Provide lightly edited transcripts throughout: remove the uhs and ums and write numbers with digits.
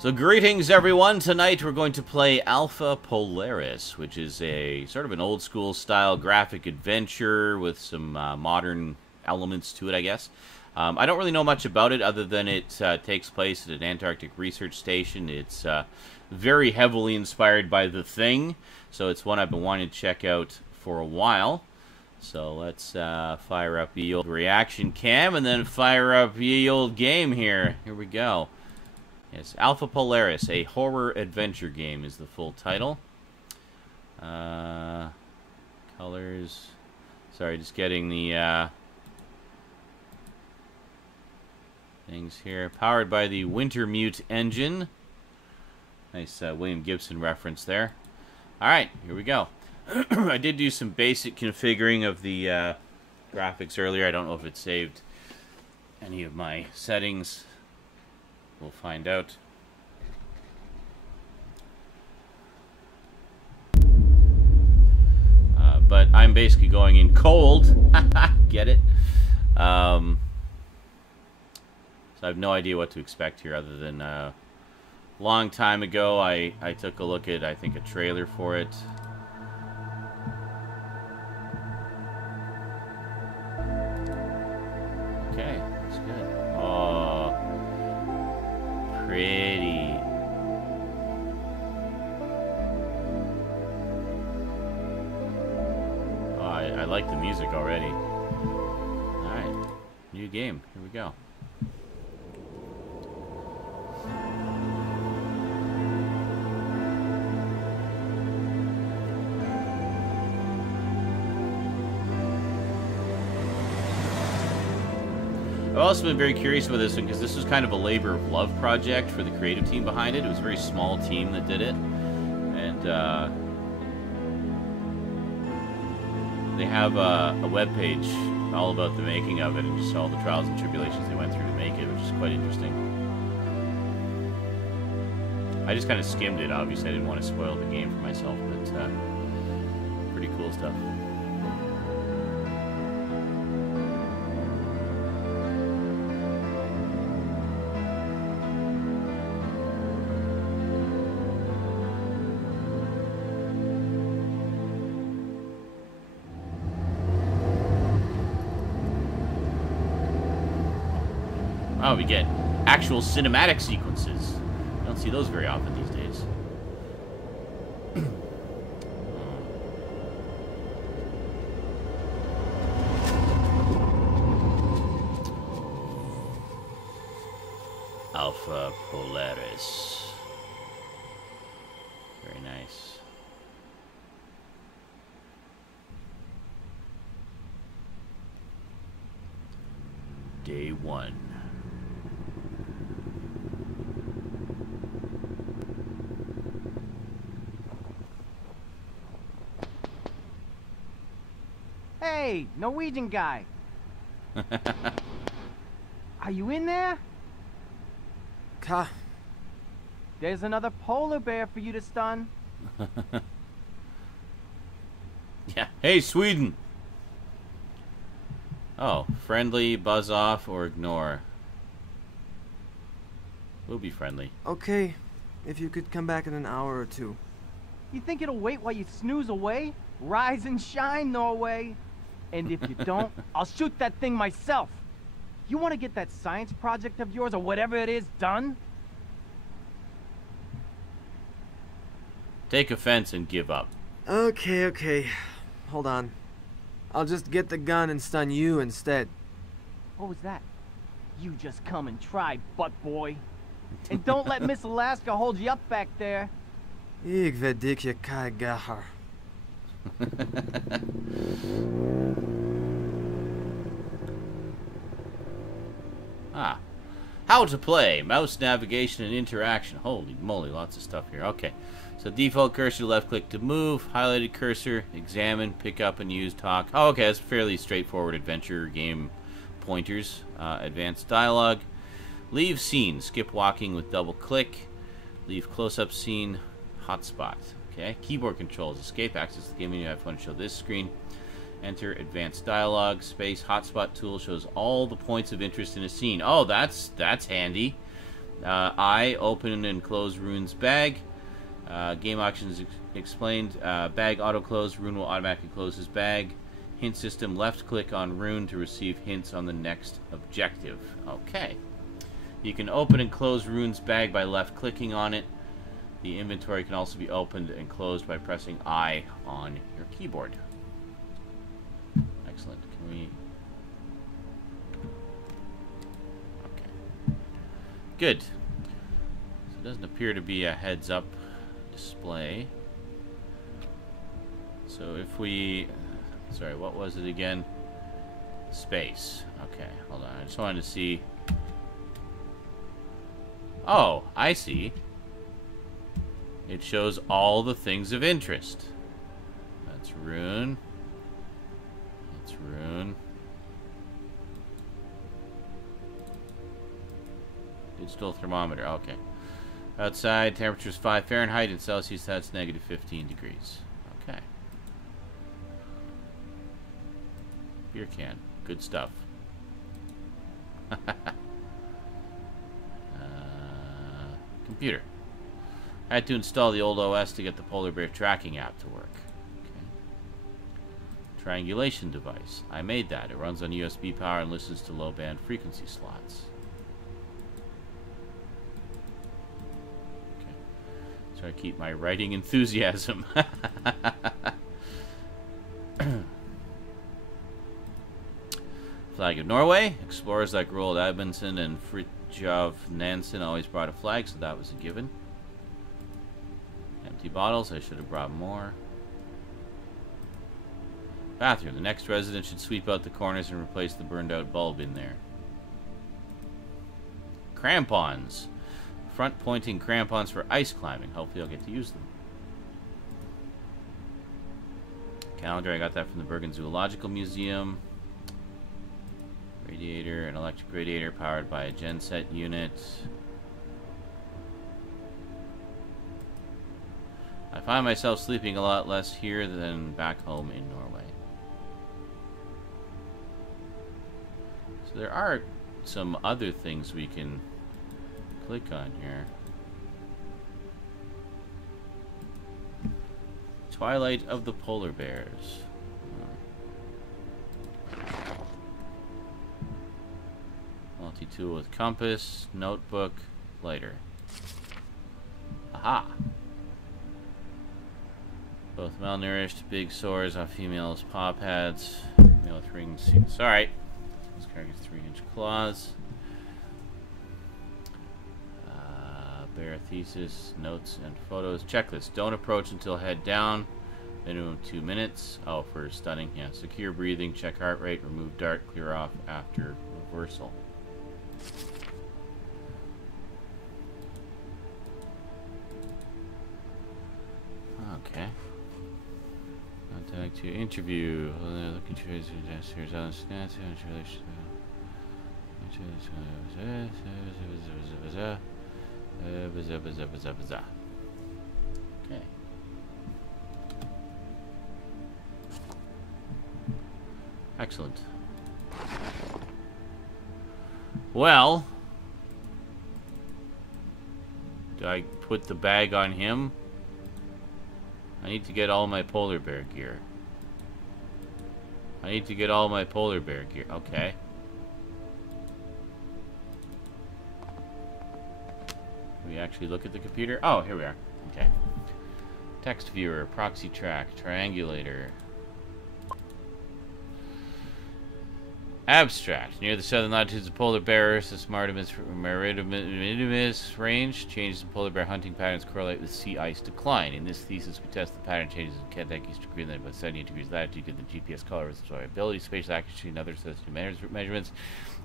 So greetings everyone, tonight we're going to play Alpha Polaris, which is a sort of an old school style graphic adventure with some modern elements to it, I guess. I don't really know much about it other than it takes place at an Antarctic research station. It's very heavily inspired by The Thing, so it's one I've been wanting to check out for a while. So let's fire up the old reaction cam and then fire up the old game here. Here we go. Yes, Alpha Polaris, a horror adventure game is the full title. Colors. Sorry, just getting the things here. Powered by the Wintermute engine. Nice William Gibson reference there. Alright, here we go. I did do some basic configuring of the graphics earlier. I don't know if it saved any of my settings. We'll find out. But I'm basically going in cold. Get it? So I have no idea what to expect here other than a long time ago I took a look at, I think, a trailer for it. Okay, that's good. Oh, pretty. Oh, I like the music already. Alright, new game. Here we go. I've also been very curious about this one because this was kind of a labor of love project for the creative team behind it. It was a very small team that did it, and they have a webpage all about the making of it and just all the trials and tribulations they went through to make it, which is quite interesting. I just kind of skimmed it. Obviously, I didn't want to spoil the game for myself, but pretty cool stuff. Oh, we get actual cinematic sequences. You don't see those very often these days. Alpha Polaris. Very nice. Day 1. Hey, Norwegian guy. Are you in there? Ka. There's another polar bear for you to stun. Yeah. Hey, Sweden. Oh, friendly, buzz off, or ignore. We'll be friendly. Okay, if you could come back in an hour or two. You think it'll wait while you snooze away? Rise and shine, Norway. And if you don't, I'll shoot that thing myself. You want to get that science project of yours or whatever it is done? Take offense and give up. Okay. Hold on. I'll just get the gun and stun you instead. What was that? You just come and try, butt boy. And don't let Miss Alaska hold you up back there. Ik weet dik je keigacher. How to play. Mouse navigation and interaction. Holy moly, lots of stuff here. Okay. So default cursor, left click to move, highlighted cursor, examine, pick up and use, talk. Oh, okay, that's fairly straightforward adventure game pointers. Advanced dialogue. Leave scene, skip walking with double click. Leave close-up scene, hotspot. Okay, keyboard controls, escape, access the game menu. I have fun to show this screen. Enter advanced dialogue, space, hotspot tool shows all the points of interest in a scene. Oh, that's handy. I open and close Rune's bag. Game options explained. Bag auto close. Rune will automatically close his bag. Hint system. Left click on Rune to receive hints on the next objective. Okay. You can open and close Rune's bag by left clicking on it. The inventory can also be opened and closed by pressing I on your keyboard. Excellent. Can we... Okay. Good. So it doesn't appear to be a heads-up display. So if we... Sorry, what was it again? Space. Okay, hold on. I just wanted to see... Oh, I see. It shows all the things of interest. That's Rune. That's Rune. Digital thermometer. Okay. Outside, temperature's 5 Fahrenheit. In Celsius, that's negative 15 degrees. Okay. Beer can. Good stuff. Computer. I had to install the old OS to get the Polar Bear tracking app to work. Okay. Triangulation device. I made that. It runs on USB power and listens to low-band frequency slots. Okay. So I keep my writing enthusiasm. Flag of Norway. Explorers like Roald Amundsen and Fridtjof Nansen always brought a flag, so that was a given. Empty bottles. I should have brought more. Bathroom. The next resident should sweep out the corners and replace the burned out bulb in there. Crampons. Front pointing crampons for ice climbing. Hopefully I'll get to use them. Calendar. I got that from the Bergen Zoological Museum. Radiator, an electric radiator powered by a genset unit. I find myself sleeping a lot less here than back home in Norway. So there are some other things we can click on here. Twilight of the Polar Bears. Multi-tool with compass, notebook, lighter. Aha! Both malnourished, big sores on females' paw pads. Male with rings. Alright. This car gets 3-inch claws. Bear thesis, notes, and photos. Checklist. Don't approach until head down. Minimum 2 minutes. Oh, for stunning. Yeah. Secure breathing. Check heart rate. Remove dart. Clear off after reversal. Okay. Contact to interview. Looking to his here's on stats. Okay. Excellent. Well, do I put the bag on him? I need to get all my polar bear gear. I need to get all my polar bear gear. Okay. Can we actually look at the computer? Oh, here we are. Okay. Text viewer, proxy track, triangulator. Abstract. Near the southern latitudes of polar bears, this Maritimus range changes in polar bear hunting patterns correlate with sea ice decline. In this thesis, we test the pattern changes in Kentucky to Greenland by 78 degrees latitude, give the GPS color variability, spatial accuracy, and other sensitive measurements.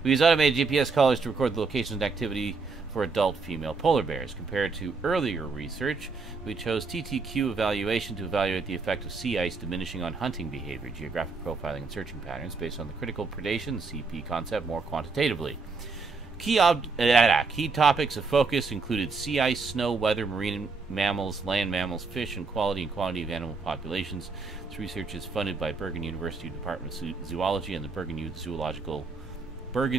We use automated GPS collars to record the location and activity for adult female polar bears. Compared to earlier research, we chose TTQ evaluation to evaluate the effect of sea ice diminishing on hunting behavior, geographic profiling, and searching patterns based on the critical predation CP concept more quantitatively. Key topics of focus included sea ice, snow, weather, marine mammals, land mammals, fish, and quality of animal populations. This research is funded by Bergen University Department of Zoology and the Bergen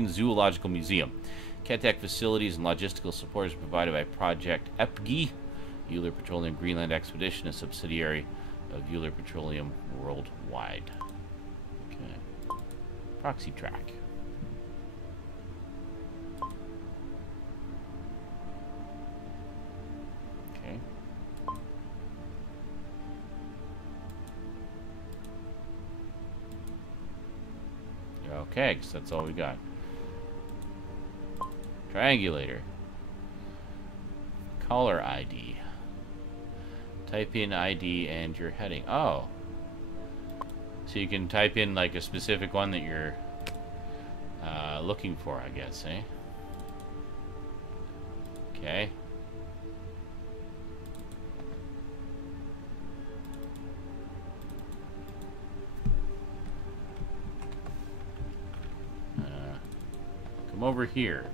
Zoological Museum. CATEC facilities and logistical support is provided by Project EPGI, Euler Petroleum Greenland Expedition, a subsidiary of Euler Petroleum Worldwide. Okay. Proxy track. Okay. Okay, so that's all we got. Triangulator. Caller ID. Type in ID and your heading. Oh. So you can type in like a specific one that you're looking for, I guess, eh? Okay. Come over here.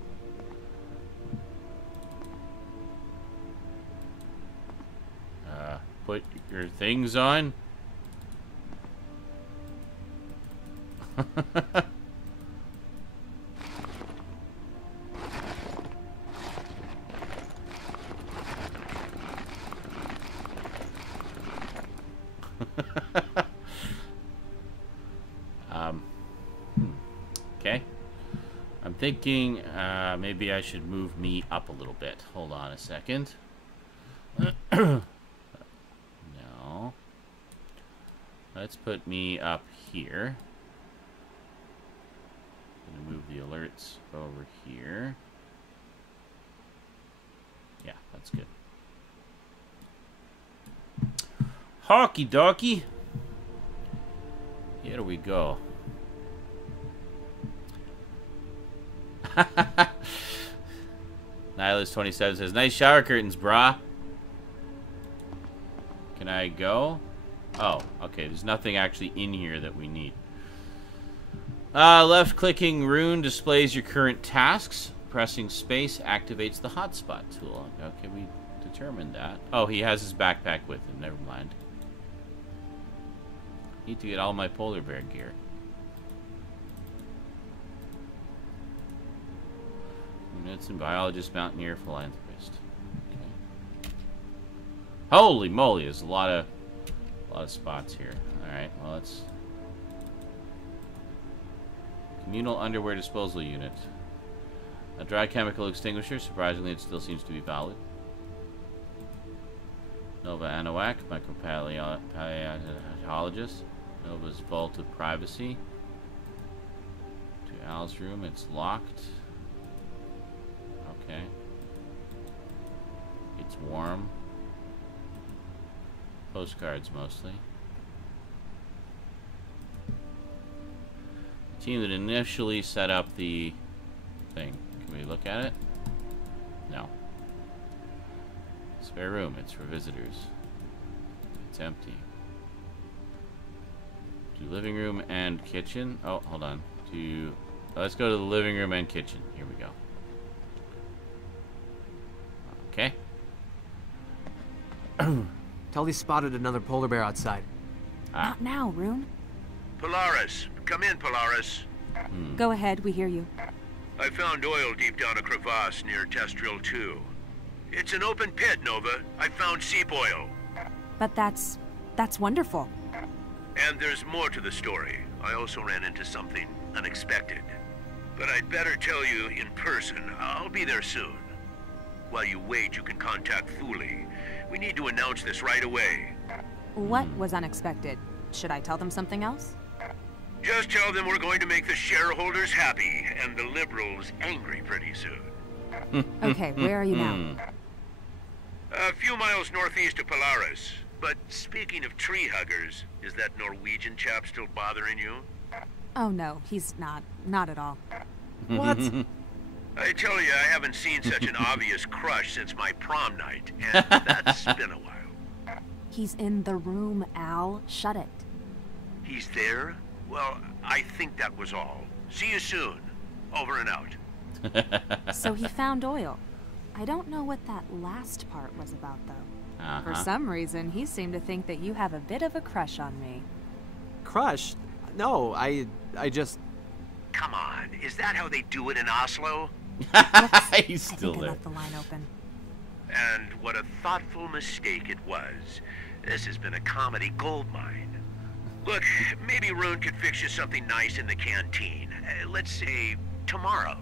Put your things on. Okay. I'm thinking maybe I should move me up a little bit. Hold on a second. No. Let's put me up here. I'm gonna move the alerts over here. Yeah, that's good. Hockey dokie. Here we go. Nihilist27 says, nice shower curtains, brah. Can I go? Oh, okay. There's nothing actually in here that we need. Left-clicking rune displays your current tasks. Pressing space activates the hotspot tool. Okay, we determined that. Oh, he has his backpack with him. Never mind. Need to get all my polar bear gear. Medicine, biologist, mountaineer, philanthropist. Okay. Holy moly, there's a lot of spots here. Alright, well, let's... Communal underwear disposal unit. A dry chemical extinguisher. Surprisingly, it still seems to be valid. Nova Anahuac, micropaleontologist. Nova's vault of privacy. To Al's room, it's locked. Okay. It's warm. Postcards mostly. The team that initially set up the thing. Can we look at it? No. Spare room. It's for visitors. It's empty. To living room and kitchen. Oh, hold on. Let's go to the living room and kitchen. Here we go. Okay. Tully spotted another polar bear outside. Not now, Rune. Polaris. Come in, Polaris. Go ahead, we hear you. I found oil deep down a crevasse near Testril 2. It's an open pit, Nova. I found seep oil. But that's wonderful. And there's more to the story. I also ran into something unexpected. But I'd better tell you in person. I'll be there soon. While you wait, you can contact Thule. We need to announce this right away. What was unexpected? Should I tell them something else? Just tell them we're going to make the shareholders happy and the liberals angry pretty soon. Okay, where are you now? A few miles northeast of Polaris. But speaking of tree huggers, is that Norwegian chap still bothering you? Oh no, he's not. Not at all. What? I tell you, I haven't seen such an obvious crush since my prom night, and that's been a while. He's in the room, Al. Shut it. He's there? Well, I think that was all. See you soon. Over and out. So he found oil. I don't know what that last part was about, though. For some reason, he seemed to think that you have a bit of a crush on me. Crush? No, I just... Come on, is that how they do it in Oslo? He's still I think I there. left the line open. And what a thoughtful mistake it was. This has been a comedy goldmine. Look, maybe Rune could fix you something nice in the canteen. Let's say tomorrow.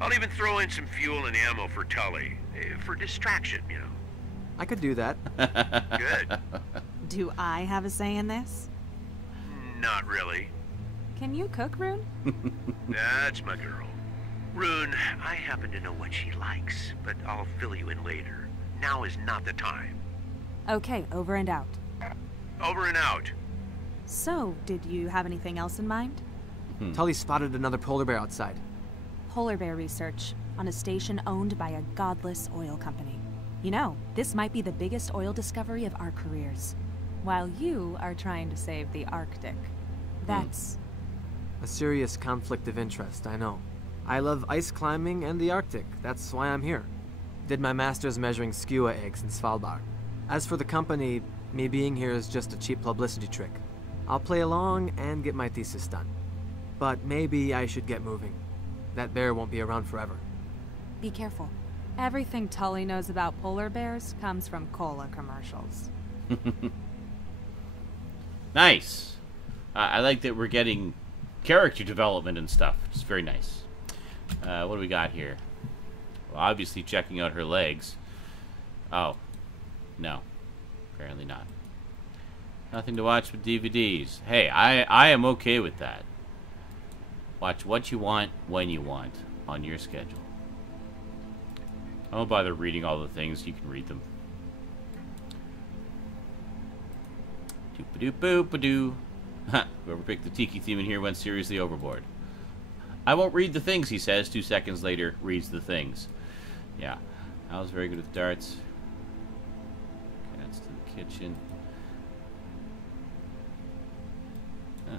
I'll even throw in some fuel and ammo for Tully. For distraction, you know. I could do that. Good. Do I have a say in this? Not really. Can you cook, Rune? That's my girl. Rune, I happen to know what she likes, but I'll fill you in later. Now is not the time. Okay, over and out. Over and out. So, did you have anything else in mind? Tully spotted another polar bear outside. Polar bear research on a station owned by a godless oil company. You know, this might be the biggest oil discovery of our careers. While you are trying to save the Arctic. That's... A serious conflict of interest, I know. I love ice climbing and the Arctic. That's why I'm here. Did my master's measuring skua eggs in Svalbard. As for the company, me being here is just a cheap publicity trick. I'll play along and get my thesis done. But maybe I should get moving. That bear won't be around forever. Be careful. Everything Tully knows about polar bears comes from cola commercials. Nice. I like that we're getting character development and stuff. It's very nice. What do we got here? Well, obviously checking out her legs. Oh. No. Apparently not. Nothing to watch with DVDs. Hey, I am okay with that. Watch what you want, when you want, on your schedule. I don't bother reading all the things. You can read them. Doop-a-doop-boop-a-doo. Whoever picked the Tiki theme in here went seriously overboard. I won't read the things, he says. 2 seconds later, reads the things. Yeah. I was very good with darts. Cats to the kitchen. Oh.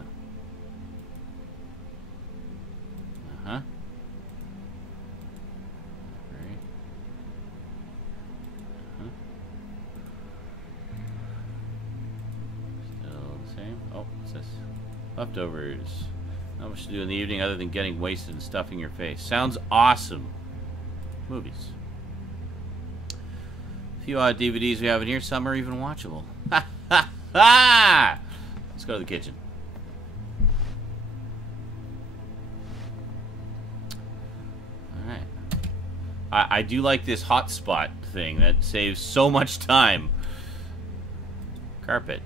Uh-huh. Right. Uh-huh. Still the same. Oh, what's this? Leftovers. Not much to do in the evening other than getting wasted and stuffing your face. Sounds awesome. Movies. A few odd DVDs we have in here. Some are even watchable. Ha ha ha! Let's go to the kitchen. Alright. I do like this hotspot thing. That saves so much time. Carpet.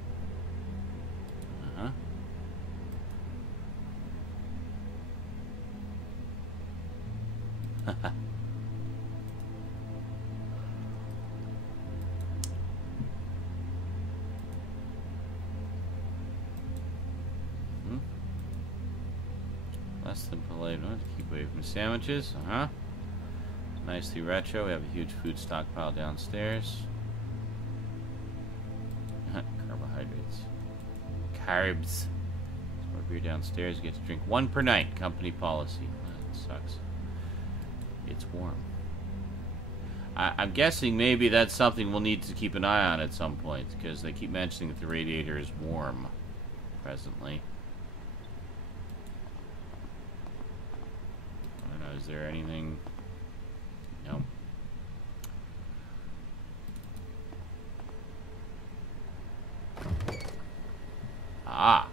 Uh-huh. Less than polite. No, to keep away from sandwiches. Uh-huh. Nicely retro. We have a huge food stockpile downstairs. Carbohydrates. Carbs. More beer downstairs. You get to drink 1 per night. Company policy. That sucks. It's warm. I'm guessing maybe that's something we'll need to keep an eye on at some point, because they keep mentioning that the radiator is warm presently. I don't know, is there anything? No. Ah.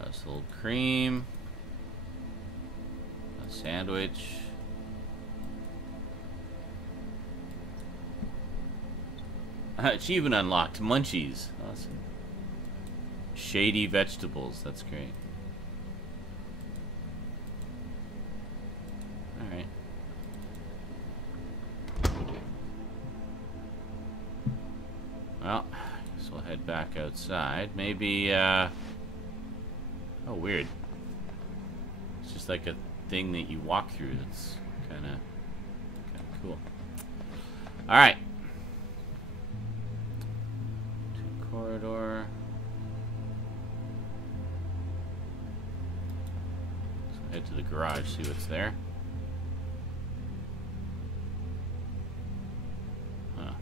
Household cream. A sandwich. Achievement unlocked. Munchies. Awesome. Shady vegetables. That's great. Alright. Well, I guess we'll head back outside. Maybe, oh, weird. It's just like a thing that you walk through that's kind of cool. All right. To corridor. Let's head to the garage, see what's there. Huh.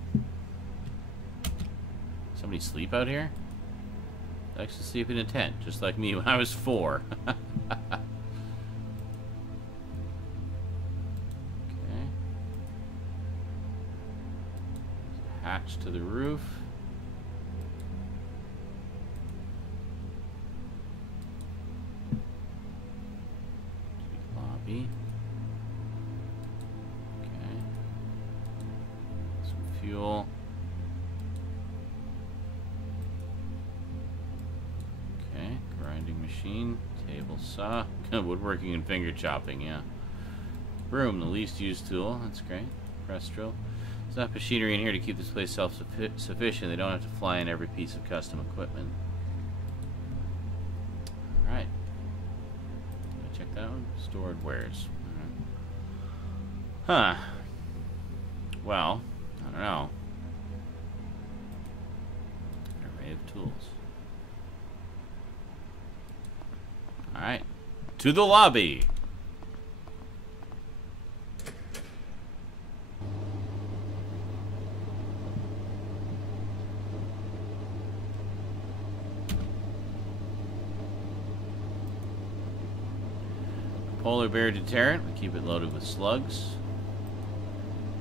Somebody sleep out here? I actually sleep in a tent, just like me when I was 4. Okay. Hatch to the roof. Lobby. Okay. Some fuel. Okay, grinding machine, table saw, woodworking and finger chopping, yeah. Broom, the least used tool, that's great. Press drill. There's enough machinery in here to keep this place self-sufficient. They don't have to fly in every piece of custom equipment. Alright. Did I check that one? Stored wares. Huh. Well, I don't know. An array of tools. Alright. To the lobby. Polar bear deterrent. We keep it loaded with slugs.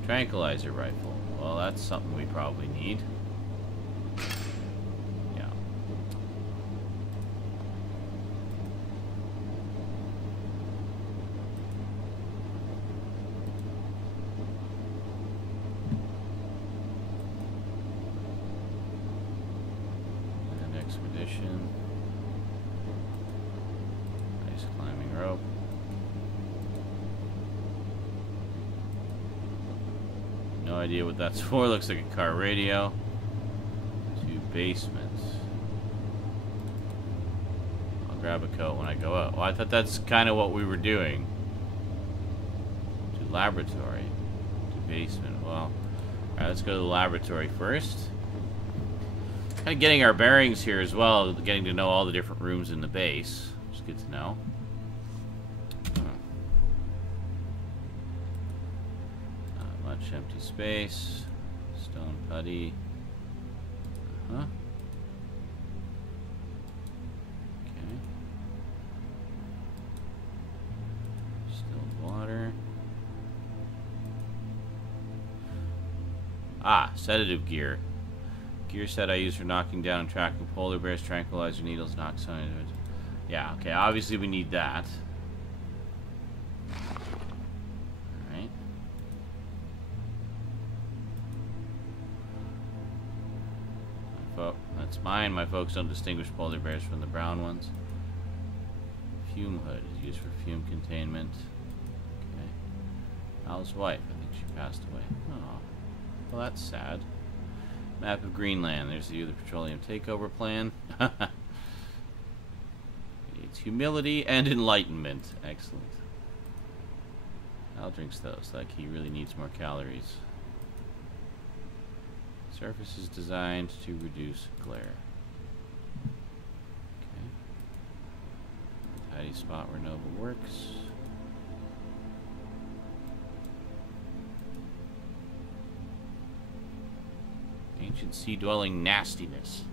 Tranquilizer rifle. Well, that's something we probably need. Yeah. And expedition. Nice climbing rope. No idea what that's for. Looks like a car radio. To basements. I'll grab a coat when I go out. Well, I thought that's kind of what we were doing. To laboratory. To basement. Well, alright, let's go to the laboratory first. Kind of getting our bearings here as well. Getting to know all the different rooms in the base. It's good to know. Empty space, stone putty. Okay. Distilled water. Ah, sedative gear. Gear set I use for knocking down and tracking polar bears, tranquilizer needles, naloxone. Yeah, okay, obviously we need that. That's mine. My folks don't distinguish polar bears from the brown ones. Fume hood is used for fume containment. Okay. Al's wife. I think she passed away. Oh. Well, that's sad. Map of Greenland. There's the petroleum takeover plan. It's humility and enlightenment. Excellent. Al drinks those like he really needs more calories. Surface is designed to reduce glare. Okay. Tidy spot where Nova works. Ancient sea-dwelling nastiness.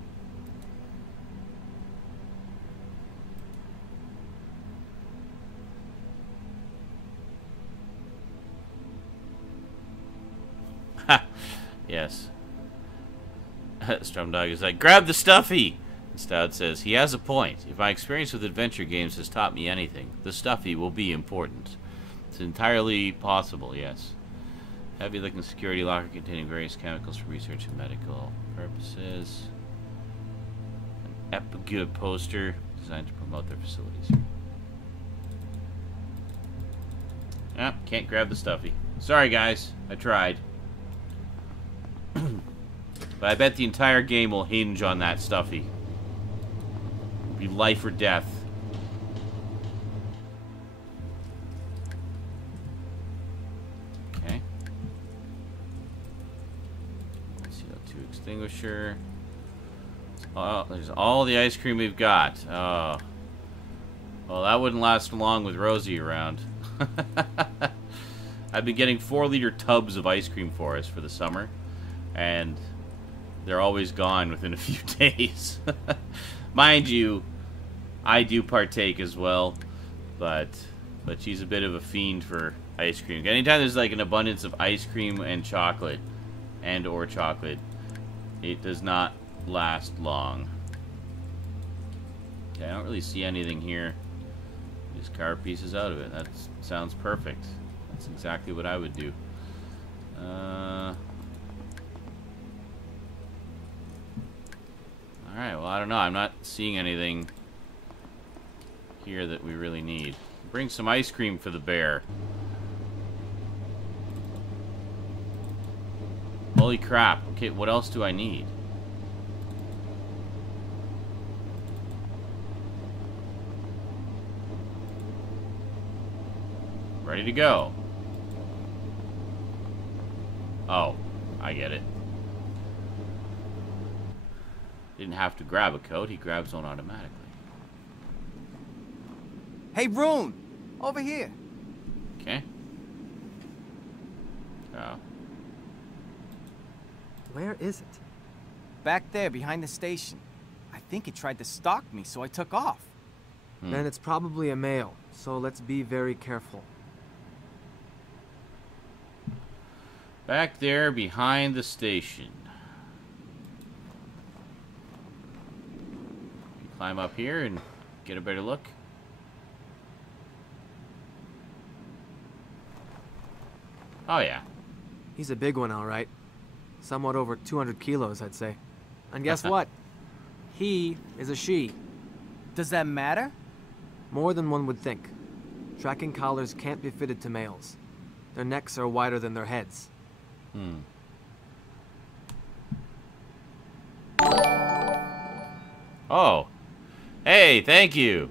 Ha! Yes. Strumdog is like, grab the stuffy! And Stout says, he has a point. If my experience with adventure games has taught me anything, the stuffy will be important. It's entirely possible, yes. Heavy-looking security locker containing various chemicals for research and medical purposes. An Epigood poster designed to promote their facilities here. Ah, can't grab the stuffy. Sorry, guys. I tried. But I bet the entire game will hinge on that stuffy. It'll be life or death. extinguisher. Oh, there's all the ice cream we've got. Oh. Well, that wouldn't last long with Rosie around. I've been getting 4-liter tubs of ice cream for us for the summer, and they're always gone within a few days. Mind you, I do partake as well, but she's a bit of a fiend for ice cream. Anytime there's like an abundance of ice cream and chocolate, or chocolate, it does not last long. Okay, I don't really see anything here. Just carve pieces out of it. That sounds perfect. That's exactly what I would do. Alright, well, I don't know. I'm not seeing anything here that we really need. Bring some ice cream for the bear. Holy crap. Okay, what else do I need? Ready to go. Oh, I get it. Didn't have to grab a coat. He grabs one automatically. Hey, Rune! Over here. Okay. Oh. Where is it? Back there, behind the station. I think it tried to stalk me, so I took off. Then it's probably a male, so let's be very careful. Back there behind the station. Climb up here and get a better look. Oh, yeah. He's a big one, all right. Somewhat over 200 kilos, I'd say. And guess what? He is a she. Does that matter? More than one would think. Tracking collars can't be fitted to males. Their necks are wider than their heads. Oh. Hey, thank you.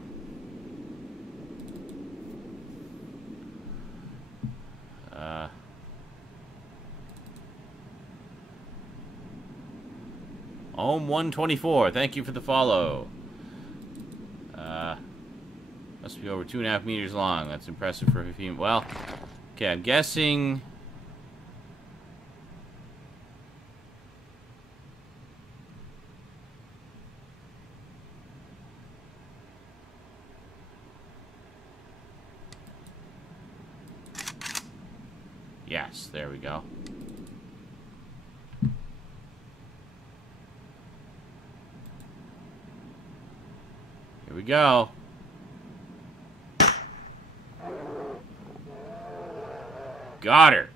Ohm124, thank you for the follow. Must be over 2.5 meters long. That's impressive for a female. Well, okay, I'm guessing. Yes, there we go. Here we go. Got her.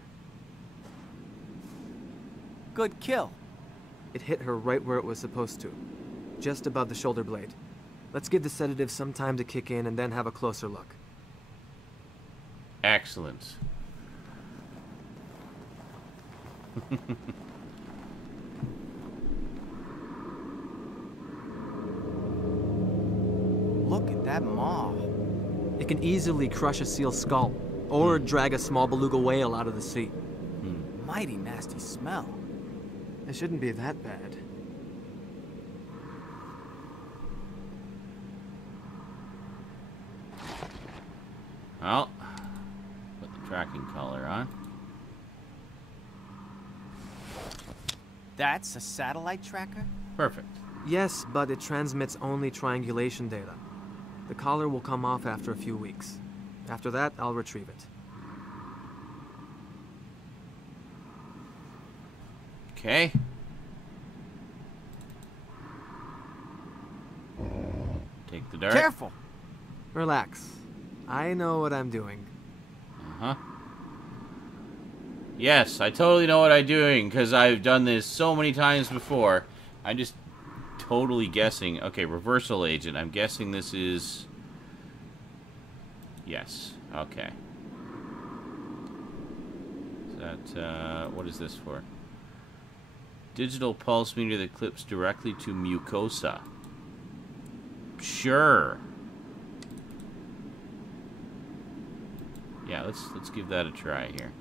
Good kill. It hit her right where it was supposed to. Just above the shoulder blade. Let's give the sedative some time to kick in and then have a closer look. Excellent. Look at that maw. It can easily crush a seal's skull, or drag a small beluga whale out of the sea. Mighty nasty smell. It shouldn't be that bad. Well, put the tracking collar on. That's a satellite tracker? Perfect. Yes, but it transmits only triangulation data. The collar will come off after a few weeks. After that, I'll retrieve it. Okay. Take the dart. Careful! Relax. I know what I'm doing. Uh-huh. Yes, I totally know what I'm doing, because I've done this so many times before. I'm just totally guessing. Okay, reversal agent. I'm guessing this is... Yes. Okay. Is that, what is this for? Digital pulse meter that clips directly to mucosa. Sure. Yeah, let's give that a try here.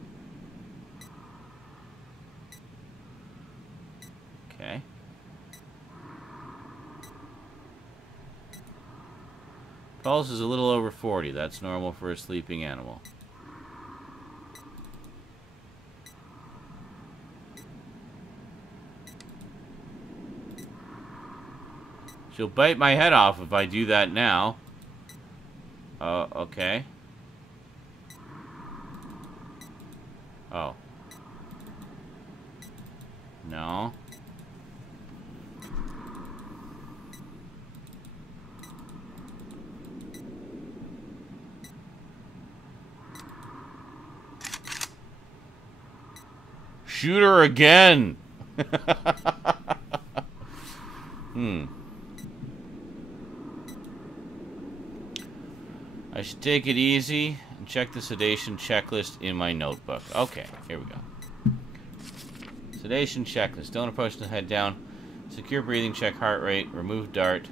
Okay. Pulse is a little over 40. That's normal for a sleeping animal. She'll bite my head off if I do that now. Okay. Oh. No. Shoot her again! I should take it easy and check the sedation checklist in my notebook. Okay, here we go. Sedation checklist. Don't approach the head down. Secure breathing, check heart rate, remove dart.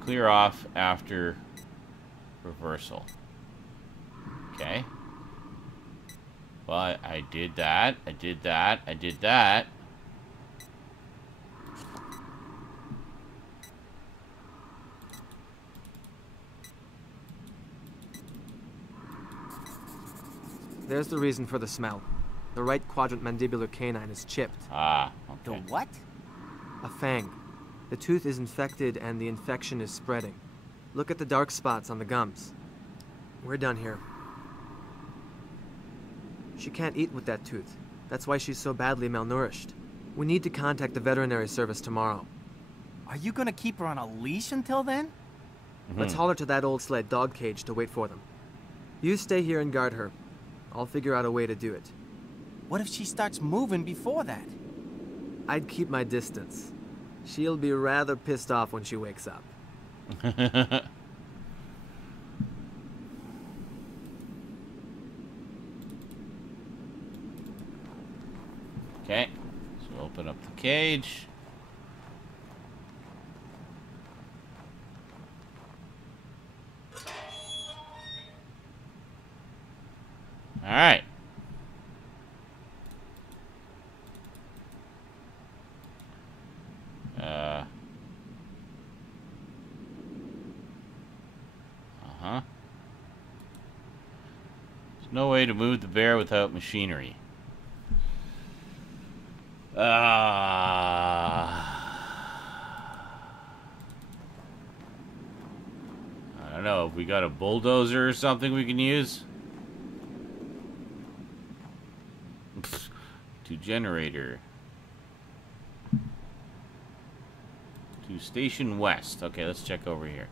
Clear off after reversal. Okay. Well, I did that. I did that. I did that. There's the reason for the smell. The right quadrant mandibular canine is chipped. Ah, The okay. what? A fang. The tooth is infected and the infection is spreading. Look at the dark spots on the gums. We're done here. She can't eat with that tooth. That's why she's so badly malnourished. We need to contact the veterinary service tomorrow. Are you gonna keep her on a leash until then? Let's haul her to that old sled dog cage to wait for them. You stay here and guard her. I'll figure out a way to do it. What if she starts moving before that? I'd keep my distance. She'll be rather pissed off when she wakes up. Okay, so open up the cage. All right. There's no way to move the bear without machinery. I don't know if we got a bulldozer or something we can use. To generator. To station west. Okay, let's check over here.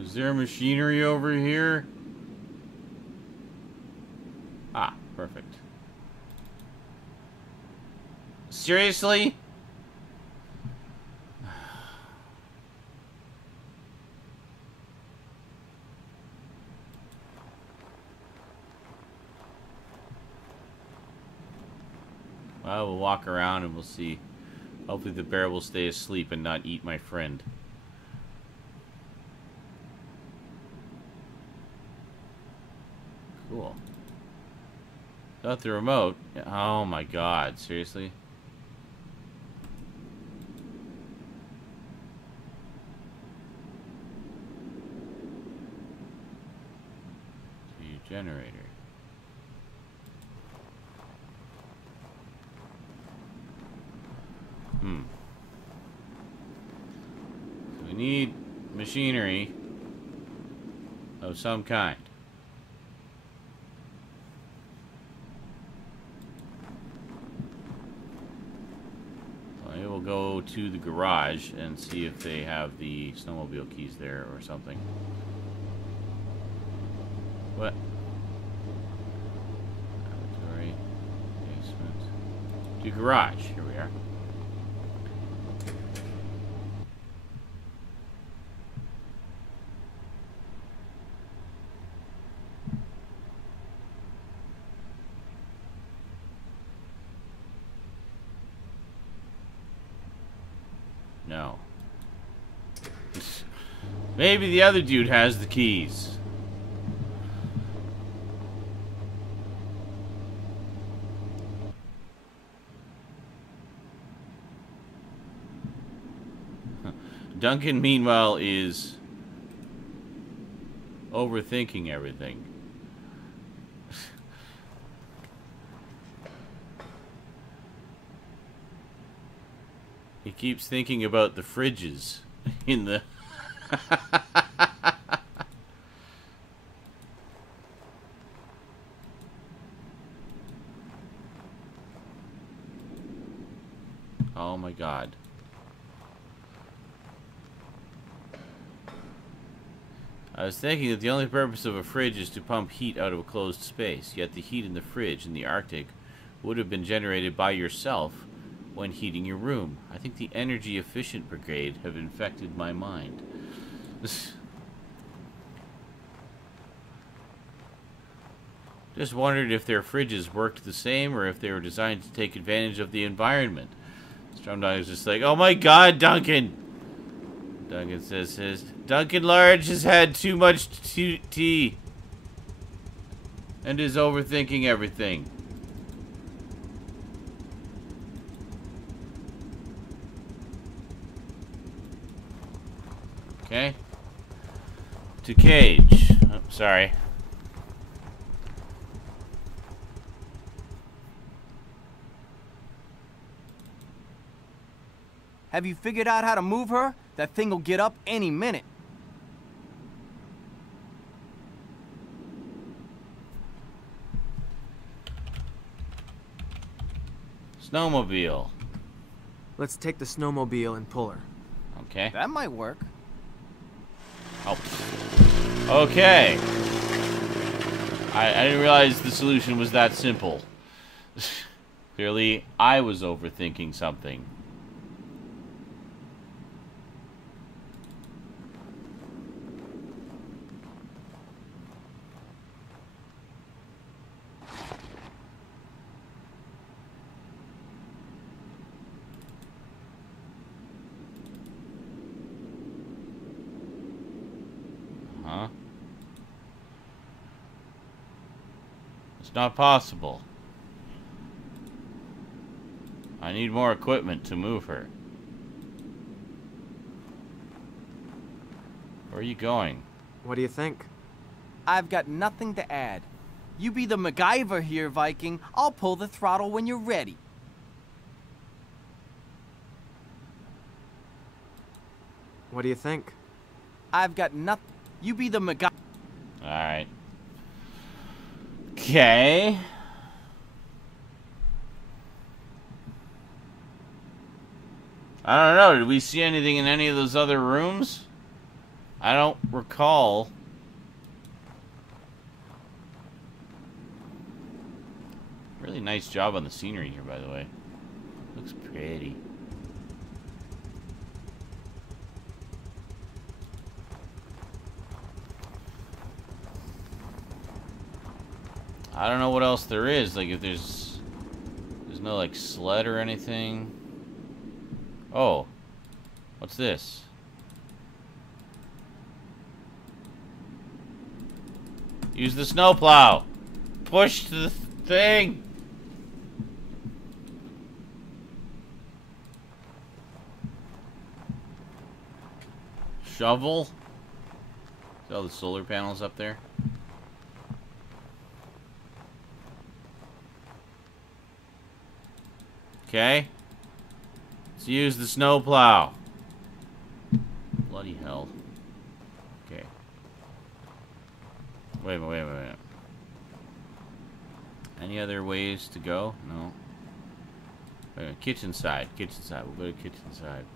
Is there machinery over here? Ah, perfect. Seriously? Well, we'll walk around and we'll see. Hopefully the bear will stay asleep and not eat my friend. Cool. Got the remote. Oh my god, seriously? Generator. So we need machinery of some kind. Well, we'll go to the garage and see if they have the snowmobile keys there or something. What? Laboratory, basement, to garage. Here we are. No. Maybe the other dude has the keys. Duncan, meanwhile, is overthinking everything. He keeps thinking about the fridges in the... Oh my god. I was thinking that the only purpose of a fridge is to pump heat out of a closed space, yet the heat in the fridge in the Arctic would have been generated by yourself when heating your room. I think the energy efficient brigade have infected my mind. Just wondered if their fridges worked the same or if they were designed to take advantage of the environment. Stromdog is just like, oh my god, Duncan! Duncan says, Duncan Large has had too much tea and is overthinking everything. Okay. To Cage. Oh, sorry. Have you figured out how to move her? That thing will get up any minute. Snowmobile. Let's take the snowmobile and pull her. Okay. That might work. Oh. Okay. I didn't realize the solution was that simple. Clearly, I was overthinking something. Huh? It's not possible. I need more equipment to move her. Where are you going? What do you think? I've got nothing to add. You be the MacGyver here, Viking. I'll pull the throttle when you're ready. What do you think? I've got nothing. You be the MacGyver. Alright. Okay. I don't know. Did we see anything in any of those other rooms? I don't recall. Really nice job on the scenery here, by the way. Looks pretty. I don't know what else there is. Like, if there's no, like, sled or anything. Oh. What's this? Use the snowplow. Push the thing. Shovel. See all the solar panels up there? Okay. Let's use the snowplow. Bloody hell. Okay. Wait a minute. Any other ways to go? No. Wait a minute. Kitchen side. Kitchen side. We'll go to kitchen side.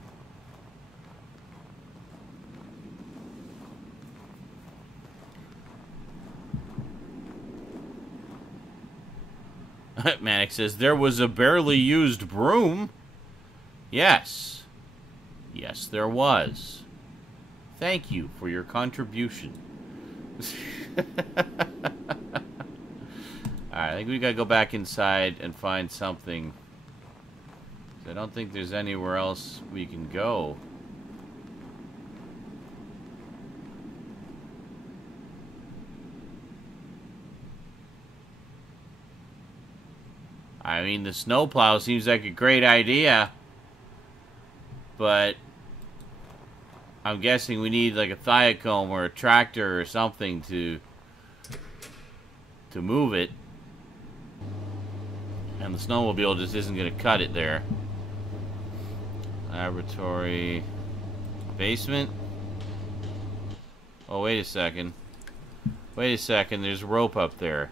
Manic says, there was a barely used broom. Yes. Yes, there was. Thank you for your contribution. Alright, I think we gotta go back inside and find something. I don't think there's anywhere else we can go. I mean, the snowplow seems like a great idea. But I'm guessing we need like a thiacomb or a tractor or something to move it. And the snowmobile just isn't going to cut it there. Laboratory. Basement. Oh, wait a second. Wait a second, there's a rope up there.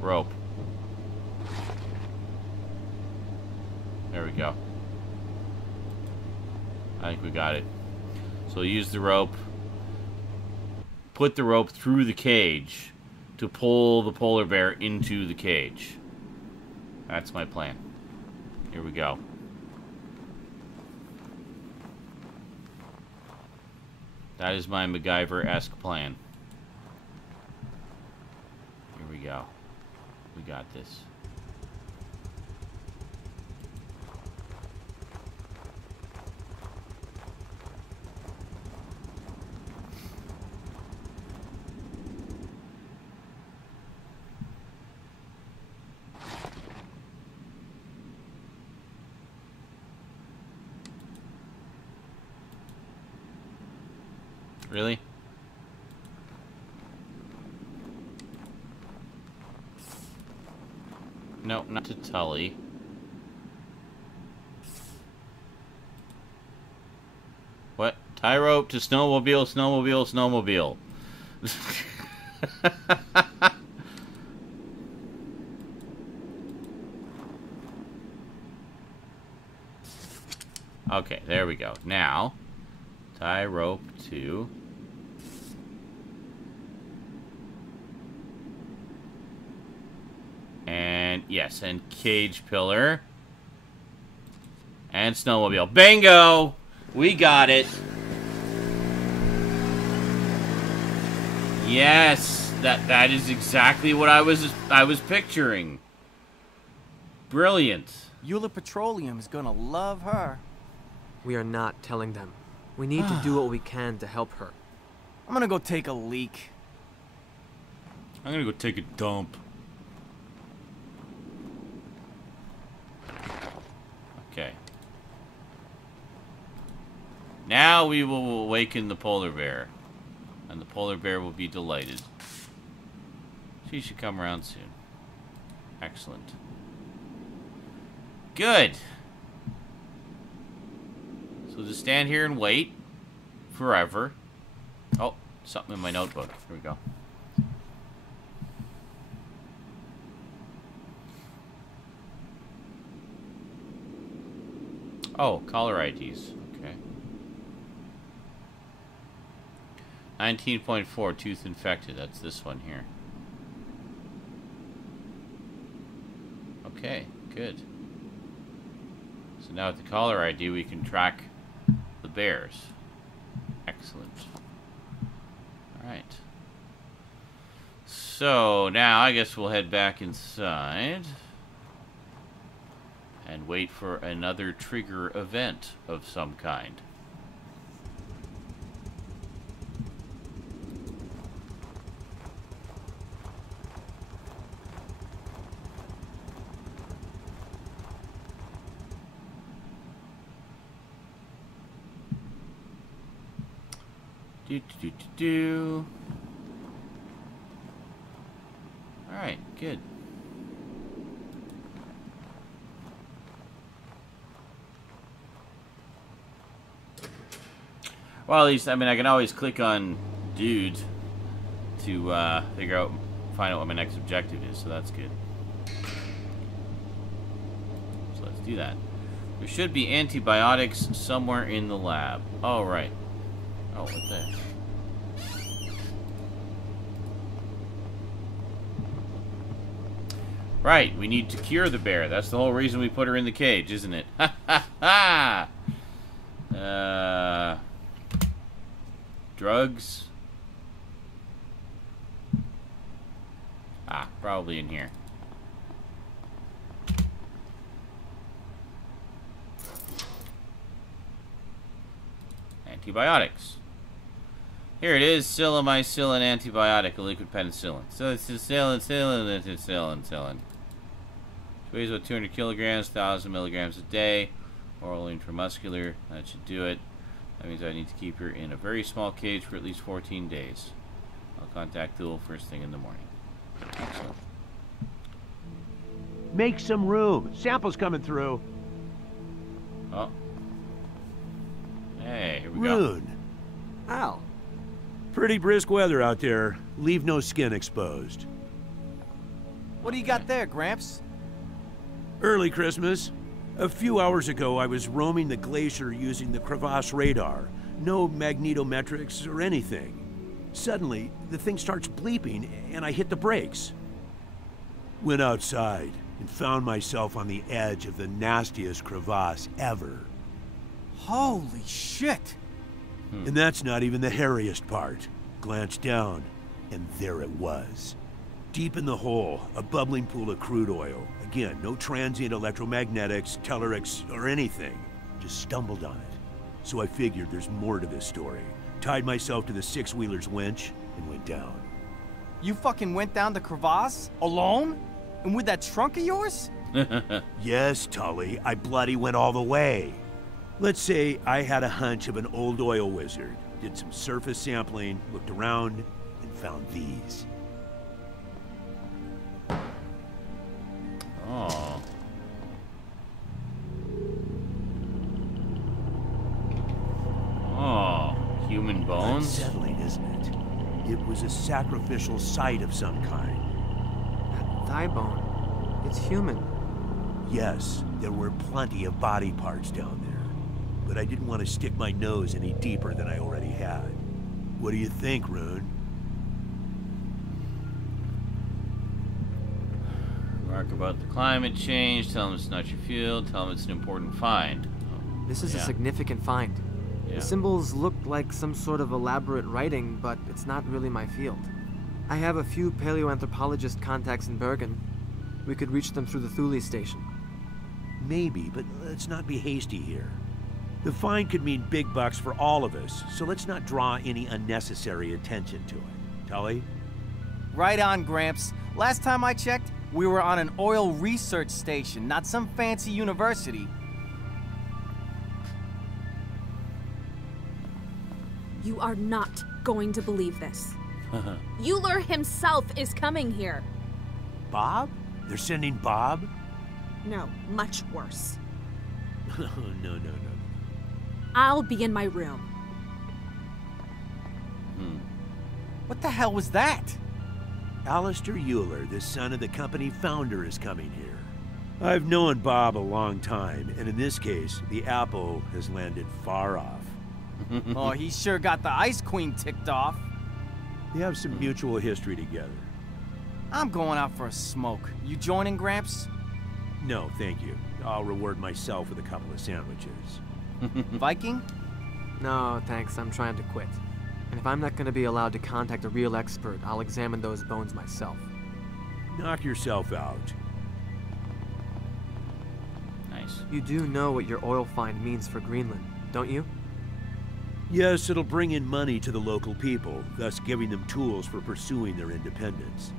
Rope. There we go. I think we got it. So use the rope. Put the rope through the cage to pull the polar bear into the cage. That's my plan. Here we go. That is my MacGyver-esque plan. Here we go. We got this. Really? No, not to Tully. What? Tie rope to snowmobile, snowmobile, snowmobile. Okay, there we go. Now, tie rope to... And, yes, and cage pillar. And snowmobile. Bingo! We got it. Yes, that is exactly what I was picturing. Brilliant. Euler Petroleum is gonna love her. We are not telling them. We need to do what we can to help her. I'm gonna go take a leak. I'm gonna go take a dump. Okay. Now we will awaken the polar bear. And the polar bear will be delighted. She should come around soon. Excellent. Good. So just stand here and wait. Forever. Oh, something in my notebook. Here we go. Oh, caller IDs. Okay. 19.4, tooth infected. That's this one here. Okay, good. So now with the caller ID, we can track the bears. Excellent. Alright. So, now I guess we'll head back inside. And wait for another trigger event of some kind. Do. Alright, good. Well, at least, I mean, I can always click on dude to figure out, find out what my next objective is, so that's good. So let's do that. There should be antibiotics somewhere in the lab. Oh, right. Oh, what the... Right, we need to cure the bear. That's the whole reason we put her in the cage, isn't it? Ha ha ha! Drugs? Ah, probably in here. Antibiotics. Here it is, silomycin antibiotic, a liquid penicillin. Silin. Weighs about 200 kilograms, 1,000 milligrams a day. Oral intramuscular, that should do it. That means I need to keep her in a very small cage for at least 14 days. I'll contact Thule first thing in the morning. Excellent. Make some room. Samples coming through. Oh. Hey, here we Rune. go. Al. Pretty brisk weather out there. Leave no skin exposed. What do you got there, Gramps? Early Christmas. A few hours ago, I was roaming the glacier using the crevasse radar. No magnetometrics or anything. Suddenly, the thing starts bleeping, and I hit the brakes. Went outside and found myself on the edge of the nastiest crevasse ever. Holy shit! And that's not even the hairiest part. Glanced down, and there it was. Deep in the hole, a bubbling pool of crude oil. Again, no transient electromagnetics, tellurics, or anything. Just stumbled on it. So I figured there's more to this story. Tied myself to the six-wheeler's winch and went down. You fucking went down the crevasse? Alone? And with that trunk of yours? Yes, Tully, I bloody went all the way. Let's say I had a hunch of an old oil wizard, did some surface sampling, looked around, and found these. Oh. Oh, human bones? Unsettling, isn't it? It was a sacrificial site of some kind. That thigh bone. It's human. Yes, there were plenty of body parts down there, but I didn't want to stick my nose any deeper than I already had. What do you think, Rune? Remark about the climate change, tell them it's not your field, tell them it's an important find. Oh, This is yeah. a significant find. Yeah. The symbols look like some sort of elaborate writing, but it's not really my field. I have a few paleoanthropologist contacts in Bergen. We could reach them through the Thule station. Maybe, but let's not be hasty here. The find could mean big bucks for all of us, so let's not draw any unnecessary attention to it. Tully? Right on, Gramps. Last time I checked, we were on an oil research station, not some fancy university. You are not going to believe this. Euler himself is coming here. Bob? They're sending Bob? No, much worse. No. I'll be in my room. What the hell was that? Alistair Euler, the son of the company founder, is coming here. I've known Bob a long time, and in this case, the apple has landed far off. Oh, he sure got the Ice Queen ticked off. They have some mutual history together. I'm going out for a smoke. You joining, Gramps? No, thank you. I'll reward myself with a couple of sandwiches. Viking? No, thanks, I'm trying to quit. And if I'm not going to be allowed to contact a real expert, I'll examine those bones myself. Knock yourself out. Nice. You do know what your oil find means for Greenland, don't you? Yes, it'll bring in money to the local people, thus giving them tools for pursuing their independence.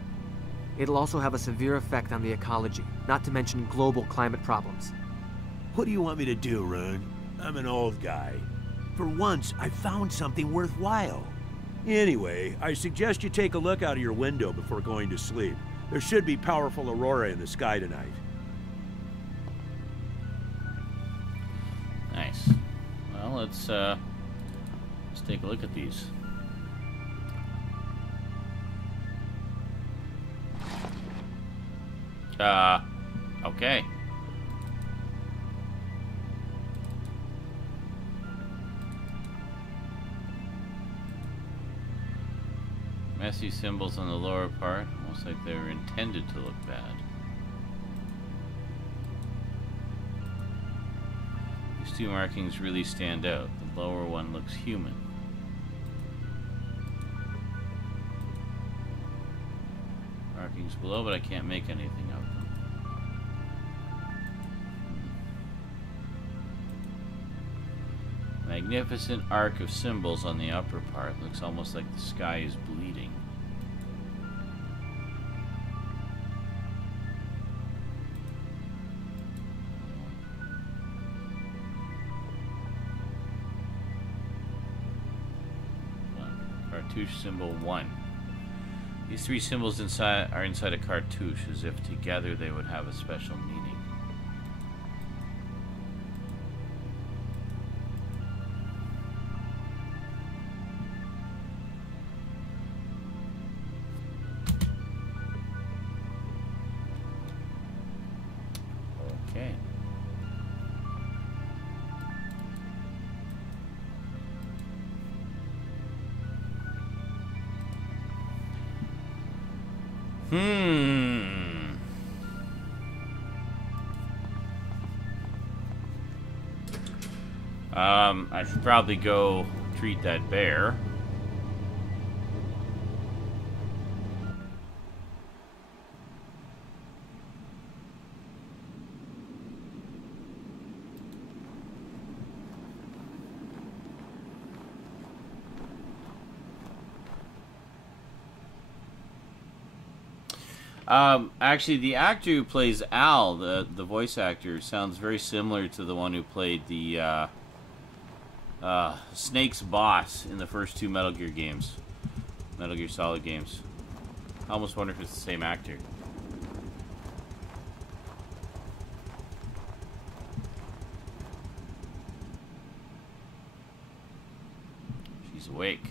It'll also have a severe effect on the ecology, not to mention global climate problems. What do you want me to do, Rune? I'm an old guy. For once, I found something worthwhile. Anyway, I suggest you take a look out of your window before going to sleep. There should be powerful aurora in the sky tonight. Nice. Well, let's take a look at these. Okay. Messy symbols on the lower part, almost like they were intended to look bad. These two markings really stand out. The lower one looks human. Markings below, but I can't make anything of them. Magnificent arc of symbols on the upper part. Looks almost like the sky is bleeding. Cartouche symbol 1. These 3 symbols are inside a cartouche, as if together they would have a special meaning. Okay. I should probably go treat that bear. Actually, the actor who plays Al, the voice actor, sounds very similar to the one who played the Snake's boss in the first 2 Metal Gear games. Metal Gear Solid games. I almost wonder if it's the same actor. She's awake.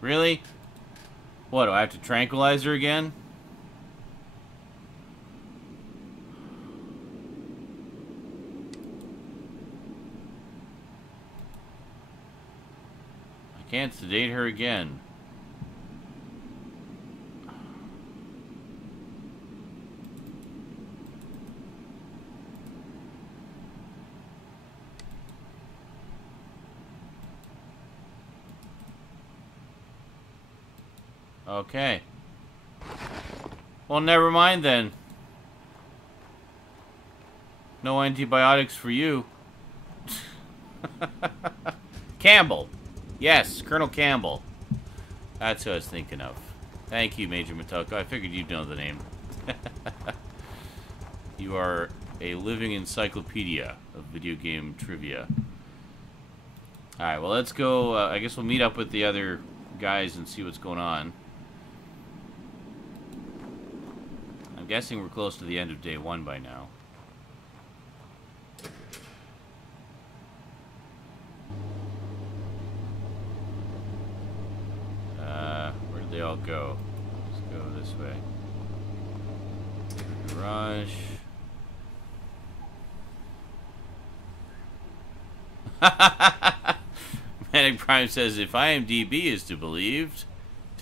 Really? What, do I have to tranquilize her again? I can't sedate her again. Okay. Well, never mind then. No antibiotics for you. Campbell. Yes, Colonel Campbell. That's who I was thinking of. Thank you, Major Motoko. I figured you'd know the name. You are a living encyclopedia of video game trivia. Alright, well, let's go. I guess we'll meet up with the other guys and see what's going on. I'm guessing we're close to the end of day 1 by now. Where did they all go? Let's go this way. Garage. Manic Prime says, if IMDb is to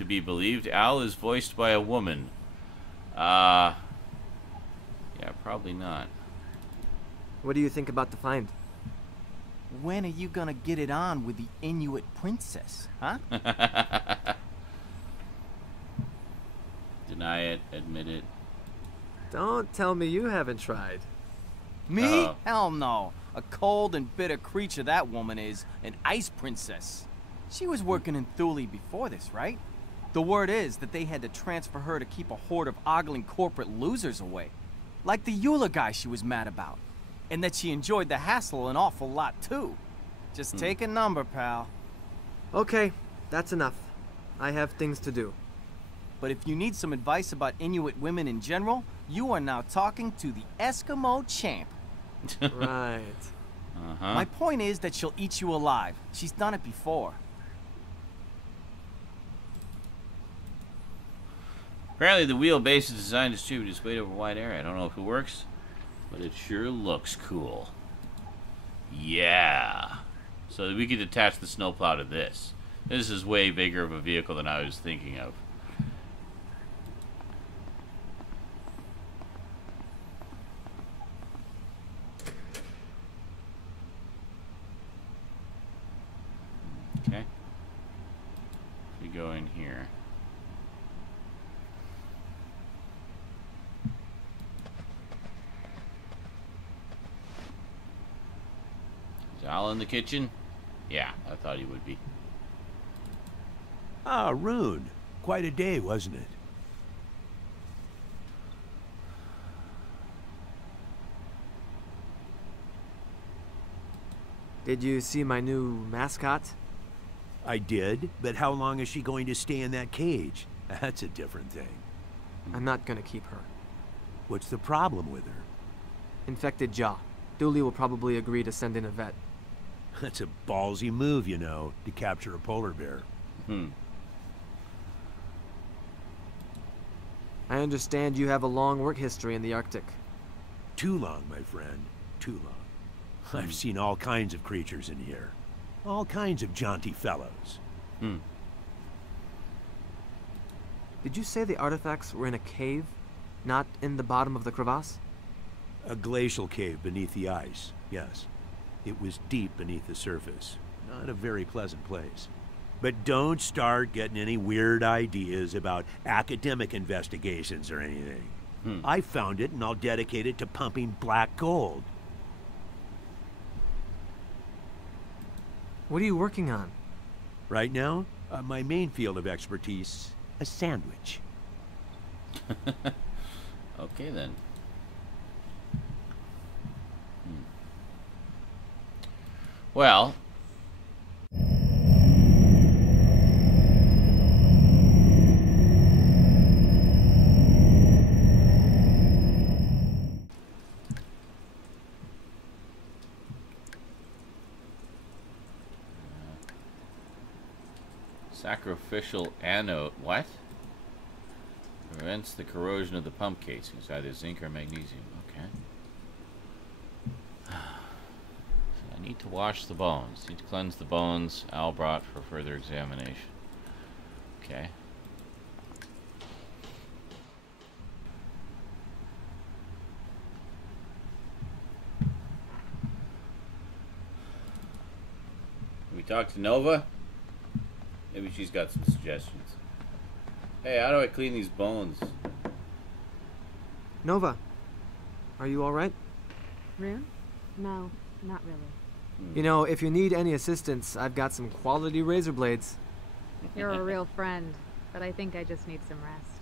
be believed, Al is voiced by a woman. Yeah, probably not. What do you think about the find? When are you gonna get it on with the Inuit princess, huh? Deny it, admit it. Don't tell me you haven't tried. Me? Hell no. A cold and bitter creature that woman is, an ice princess. She was working in Thule before this, right? The word is that they had to transfer her to keep a horde of ogling corporate losers away. Like the Eula guy she was mad about. And that she enjoyed the hassle an awful lot, too. Just take a number, pal. Okay, that's enough. I have things to do. But if you need some advice about Inuit women in general, you are now talking to the Eskimo champ. Right. My point is that she'll eat you alive. She's done it before. Apparently the wheelbase is designed to distribute its weight over a wide area. I don't know if it works, but it sure looks cool. Yeah. So we could attach the snowplow to this. This is way bigger of a vehicle than I was thinking of. Okay. We go in here. Is Al in the kitchen? Yeah, I thought he would be. Ah, Rune. Quite a day, wasn't it? Did you see my new mascot? I did, but how long is she going to stay in that cage? That's a different thing. I'm not gonna keep her. What's the problem with her? Infected jaw. Dooley will probably agree to send in a vet. That's a ballsy move, you know, to capture a polar bear. I understand you have a long work history in the Arctic. Too long, my friend. Too long. I've seen all kinds of creatures in here. All kinds of jaunty fellows. Did you say the artifacts were in a cave? Not in the bottom of the crevasse? A glacial cave beneath the ice, yes. It was deep beneath the surface. Not a very pleasant place. But don't start getting any weird ideas about academic investigations or anything. I found it and I'll dedicate it to pumping black gold. What are you working on? Right now, my main field of expertise, a sandwich. Okay, then. Well... sacrificial anode. What? Prevents the corrosion of the pump casings, either zinc or magnesium. Okay. So I need to wash the bones. Need to cleanse the bones. Al brought for further examination. Okay. Can we talk to Nova? Maybe she's got some suggestions. Hey, how do I clean these bones? Nova, are you alright? Rune? No, not really. You know, if you need any assistance, I've got some quality razor blades. You're a real friend, but I think I just need some rest.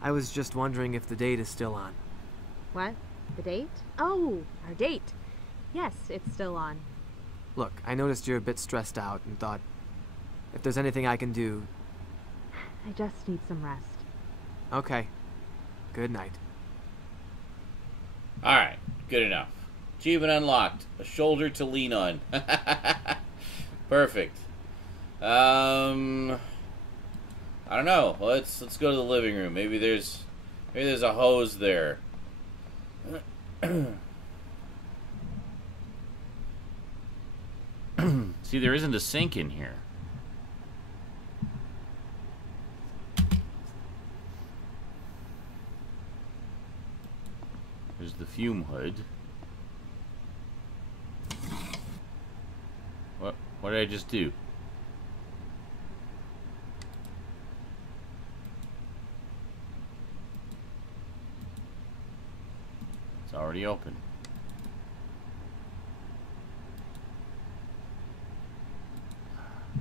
I was just wondering if the date is still on. What? The date? Oh, our date. Yes, it's still on. Look, I noticed you're a bit stressed out and thought, if there's anything I can do... I just need some rest. Okay. Good night. Alright, good enough. Achievement unlocked. A shoulder to lean on. Perfect. I don't know. Let's go to the living room. Maybe there's a hose there. See, there isn't a sink in here. There's the fume hood. What did I just do? It's already open.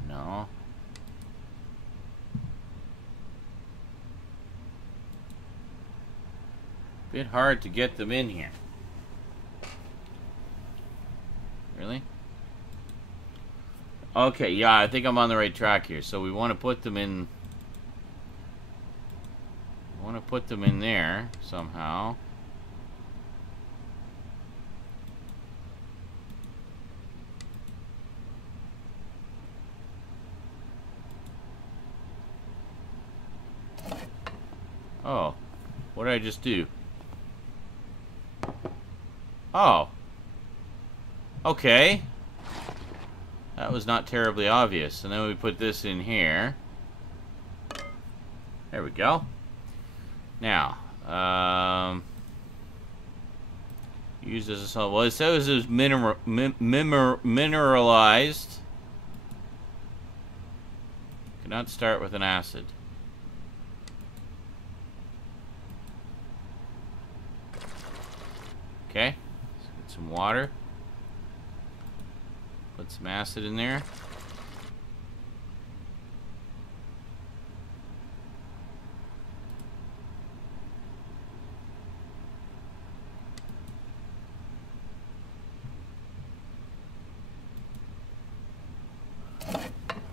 No. Bit hard to get them in here. Really? Okay, yeah, I think I'm on the right track here. So we want to put them in... I want to put them in there somehow. Oh, what did I just do? Oh. Okay. That was not terribly obvious. And then we put this in here. There we go. Now, Used as a solid. Well, it says it was mineralized. Cannot start with an acid. Okay. Let's get some water. Put some acid in there.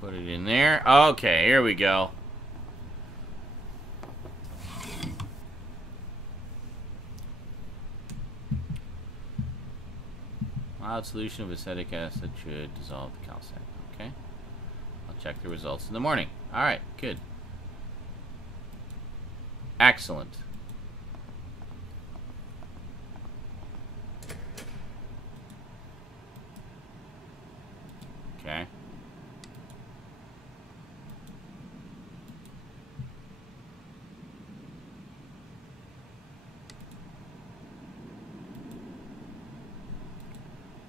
Put it in there. Okay, here we go. Mild solution of acetic acid should dissolve the calcite. Okay. I'll check the results in the morning. Alright, good. Excellent. Okay.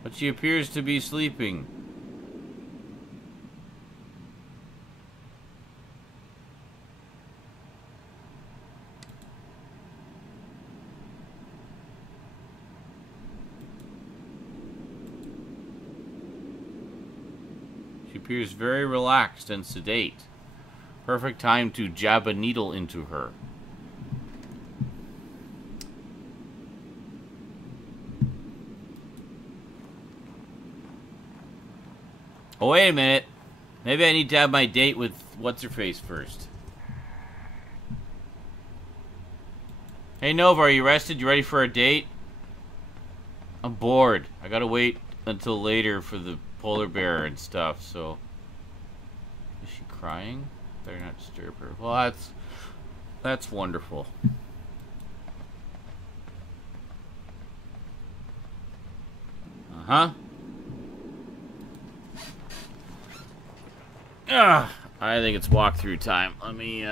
But she appears to be sleeping. She appears very relaxed and sedate. Perfect time to jab a needle into her. Oh, wait a minute. Maybe I need to have my date with What's-Her-Face first. Hey, Nova, are you rested? You ready for a date? I'm bored. I gotta wait until later for the polar bear and stuff, so... Is she crying? Better not disturb her. Well, that's wonderful. Uh-huh. I think it's walkthrough time. Let me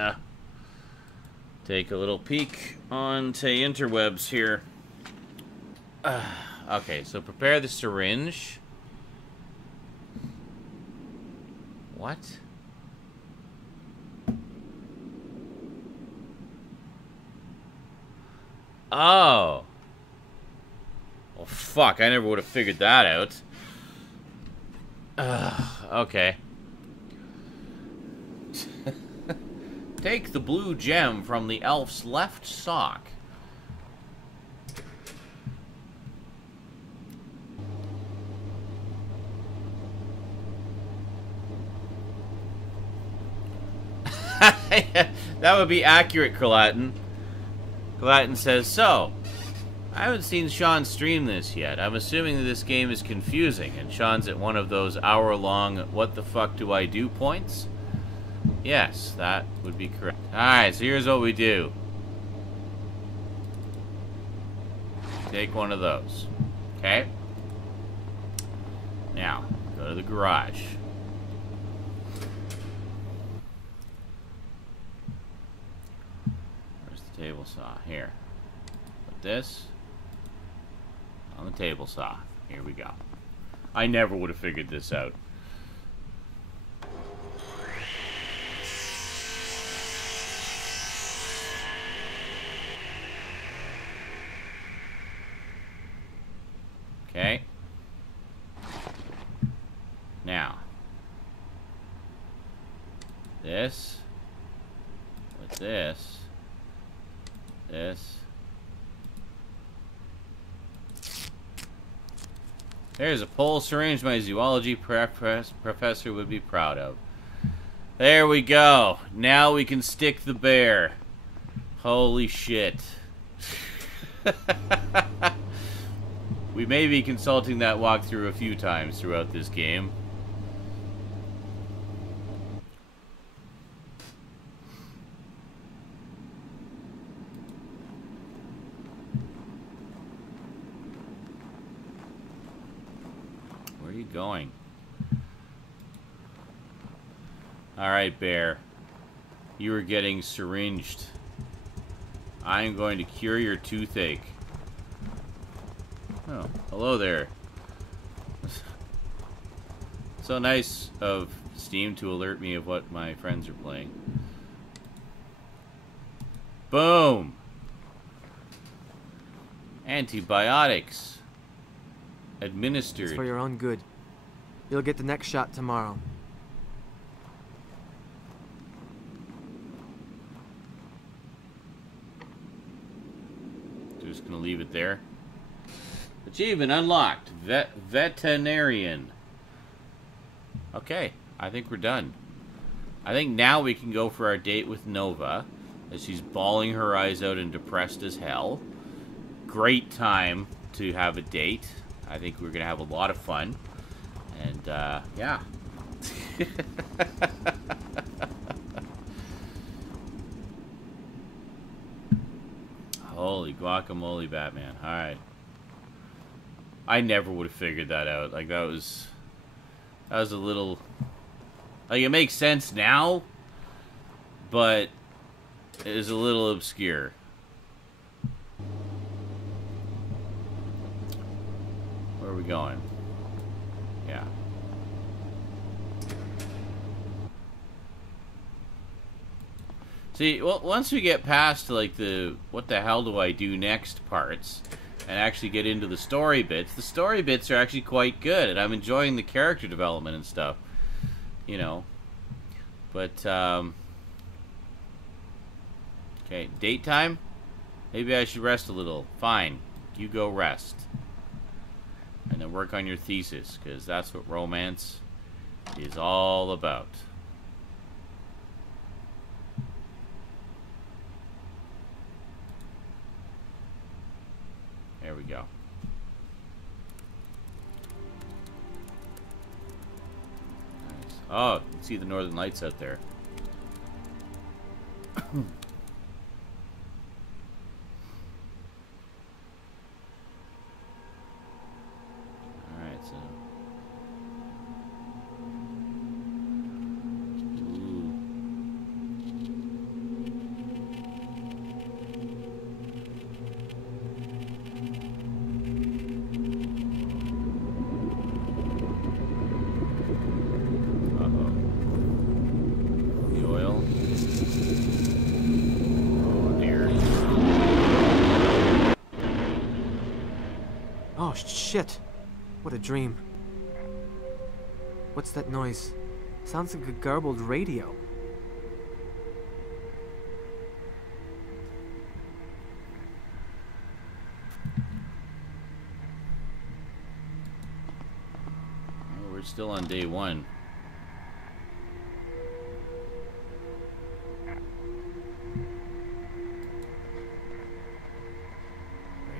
take a little peek on Teh Interwebz here. Okay, so prepare the syringe. What? Oh. Well, fuck, I never would have figured that out. Okay. Take the blue gem from the elf's left sock. That would be accurate, Colatin. Colatin says, so, I haven't seen Sean stream this yet. I'm assuming that this game is confusing, and Sean's at one of those hour-long what the fuck do I do points? Yes, that would be correct. Alright, so here's what we do. Take one of those. Okay? Now, go to the garage. Where's the table saw? Here. Put this on the table saw. Here we go. I never would have figured this out. Okay. Now, this, with this, there's a pole syringe my zoology professor would be proud of. There we go. Now we can stick the bear. Holy shit. We may be consulting that walkthrough a few times throughout this game. Where are you going? Alright, bear. You are getting syringed. I am going to cure your toothache. Oh, hello there. So nice of Steam to alert me of what my friends are playing. Boom! Antibiotics. Administered. It's for your own good. You'll get the next shot tomorrow. Just gonna leave it there. Achievement unlocked. Veterinarian. Okay, I think we're done. I think now we can go for our date with Nova, as she's bawling her eyes out and depressed as hell. Great time to have a date. I think we're gonna have a lot of fun. And, yeah. Holy guacamole, Batman. Alright. I never would have figured that out. Like, that was a little... Like, it makes sense now, but it is a little obscure. Where are we going? Yeah. See, well, once we get past, like, the what the hell do I do next parts, and actually get into the story bits are actually quite good, and I'm enjoying the character development and stuff, you know. But, okay, date time? Maybe I should rest a little. Fine, you go rest. And then work on your thesis, because that's what romance is all about. There we go. Nice. Oh, you can see the northern lights out there. Alright, so... Ooh. Shit. What a dream. What's that noise? Sounds like a garbled radio. Oh, we're still on day one.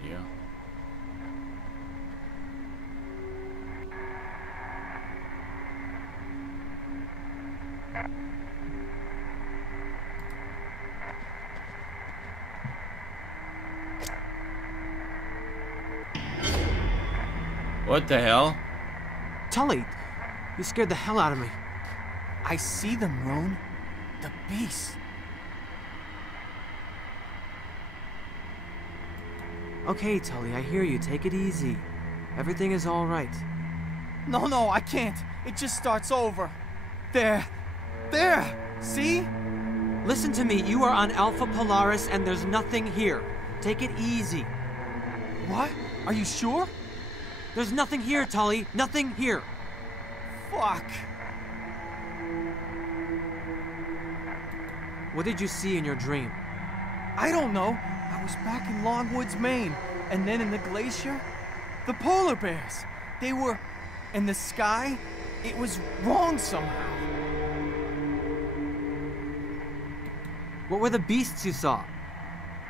Radio. What the hell? Tully, you scared the hell out of me. I see them, Roan. The beast. Okay, Tully, I hear you. Take it easy. Everything is all right. No, I can't. It just starts over. There. See? Listen to me. You are on Alpha Polaris and there's nothing here. Take it easy. What? Are you sure? There's nothing here, Tully. Nothing here. Fuck. What did you see in your dream? I don't know. I was back in Longwoods, Maine, and then in the glacier. The polar bears. They were in the sky. It was wrong somehow. What were the beasts you saw?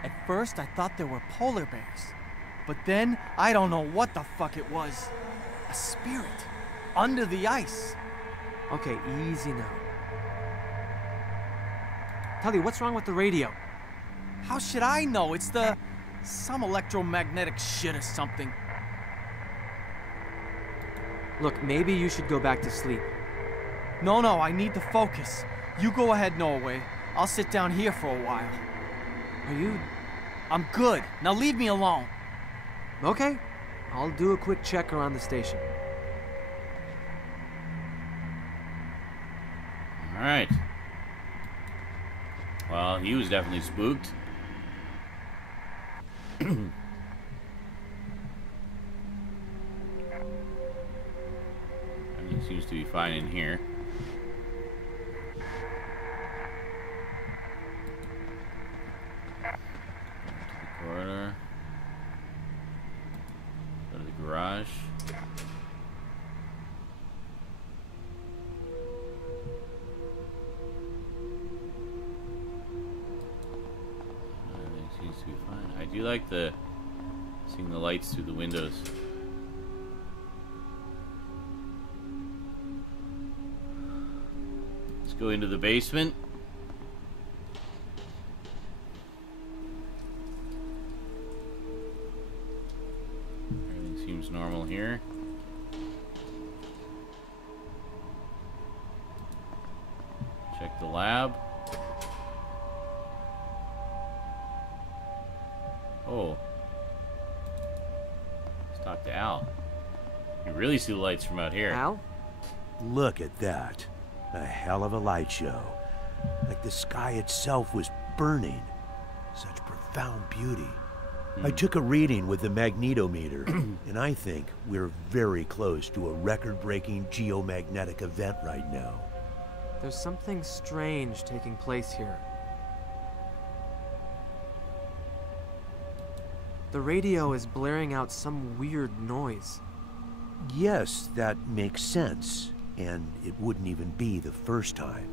At first, I thought they were polar bears. But then, I don't know what the fuck it was. A spirit. Under the ice. Okay, easy now. Tully, what's wrong with the radio? How should I know? It's some electromagnetic shit or something. Look, maybe you should go back to sleep. No, I need to focus. You go ahead, Norway. I'll sit down here for a while. Are you... I'm good. Now leave me alone. Okay. I'll do a quick check around the station. Alright. Well, he was definitely spooked. Everything seems to be fine in here. Corridor. Go to the garage. Everything seems to be fine. I do like seeing the lights through the windows. Let's go into the basement. Seems normal here. Check the lab. Oh. Let's talk to Al. You really see the lights from out here. Al? Look at that. A hell of a light show. Like the sky itself was burning. Such profound beauty. I took a reading with the magnetometer, and I think we're very close to a record-breaking geomagnetic event right now. There's something strange taking place here. The radio is blaring out some weird noise. Yes, that makes sense, and it wouldn't even be the first time.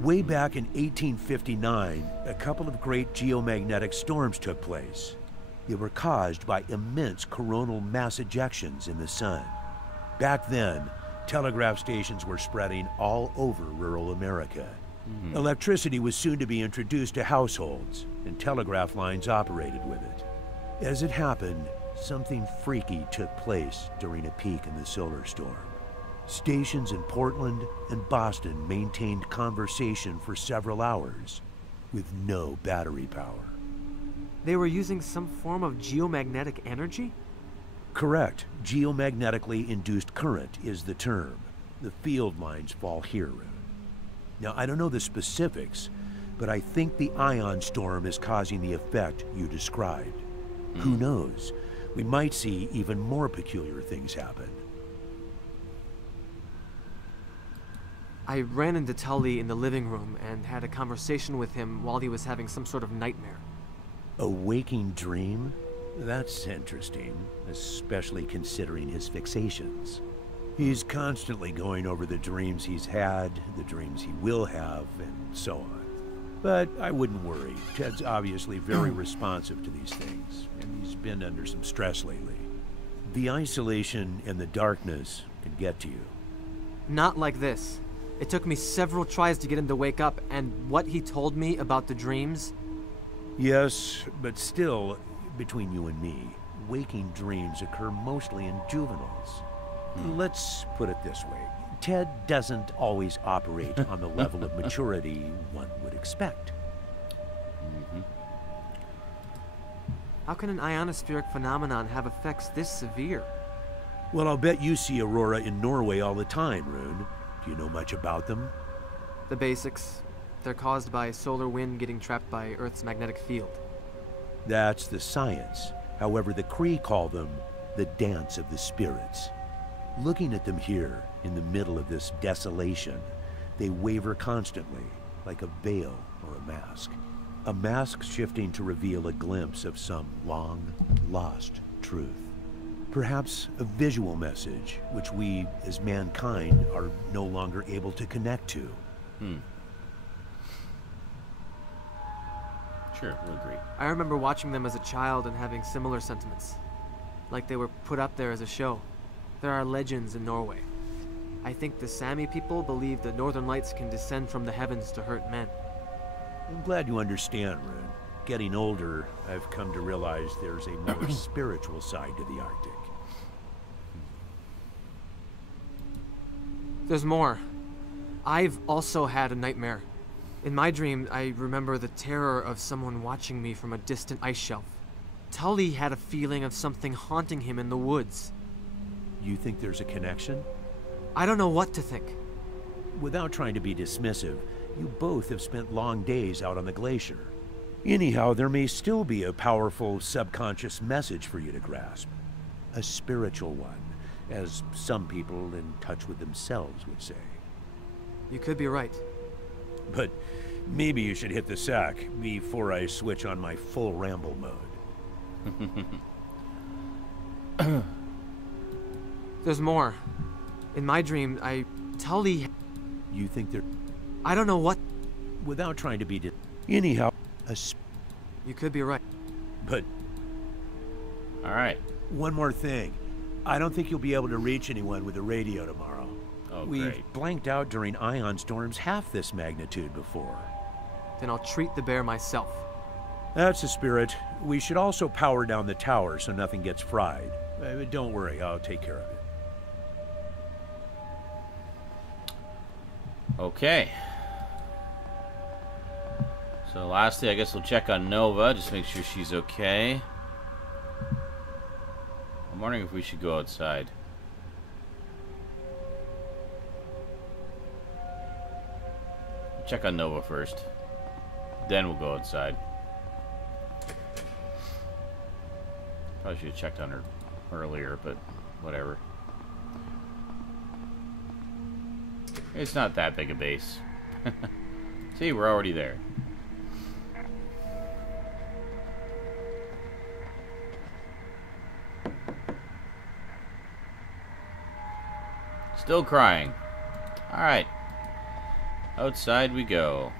Way back in 1859, a couple of great geomagnetic storms took place. They were caused by immense coronal mass ejections in the sun. Back then, telegraph stations were spreading all over rural America. Electricity was soon to be introduced to households, and telegraph lines operated with it. As it happened, something freaky took place during a peak in the solar storm. Stations in Portland and Boston maintained conversation for several hours with no battery power. They were using some form of geomagnetic energy? Correct. Geomagnetically induced current is the term. The field lines fall here. Now, I don't know the specifics, but I think the ion storm is causing the effect you described. Who knows? We might see even more peculiar things happen. I ran into Tully in the living room and had a conversation with him while he was having some sort of nightmare. A waking dream? That's interesting, especially considering his fixations. He's constantly going over the dreams he's had, the dreams he will have, and so on. But I wouldn't worry. Ted's obviously very responsive to these things, and he's been under some stress lately. The isolation and the darkness can get to you. Not like this. It took me several tries to get him to wake up, and what he told me about the dreams... Yes, but still, between you and me, waking dreams occur mostly in juveniles. Let's put it this way. Ted doesn't always operate on the level of maturity one would expect. How can an ionospheric phenomenon have effects this severe? Well, I'll bet you see aurora in Norway all the time, Rune. Do you know much about them? The basics. They're caused by solar wind getting trapped by Earth's magnetic field. That's the science. However, the Cree call them the dance of the spirits. Looking at them here, in the middle of this desolation, they waver constantly, like a veil or a mask. A mask shifting to reveal a glimpse of some long, lost truth. Perhaps a visual message, which we, as mankind, are no longer able to connect to. Sure, we'll agree. I remember watching them as a child and having similar sentiments. Like they were put up there as a show. There are legends in Norway. I think the Sami people believe the northern lights can descend from the heavens to hurt men. I'm glad you understand, Rune. Getting older, I've come to realize there's a more spiritual side to the Arctic. There's more. I've also had a nightmare. In my dream, I remember the terror of someone watching me from a distant ice shelf. Tully had a feeling of something haunting him in the woods. You think there's a connection? I don't know what to think. Without trying to be dismissive, you both have spent long days out on the glacier. Anyhow, there may still be a powerful subconscious message for you to grasp. A spiritual one, as some people in touch with themselves would say. You could be right. But maybe you should hit the sack before I switch on my full ramble mode. There's more. In my dream, Tully... You think there... I don't know what... Without trying to be... Anyhow, You could be right. But... Alright. One more thing. I don't think you'll be able to reach anyone with a radio tomorrow. Oh, We've great. blanked out during ion storms half this magnitude before. Then I'll treat the bear myself. That's the spirit. We should also power down the tower so nothing gets fried. Don't worry, I'll take care of it. Okay. So lastly, I guess we'll check on Nova, just make sure she's okay. I'm wondering if we should go outside. Check on Nova first. Then we'll go outside. Probably should have checked on her earlier, but whatever. It's not that big a base. See, we're already there. Still crying. Alright. Outside we go.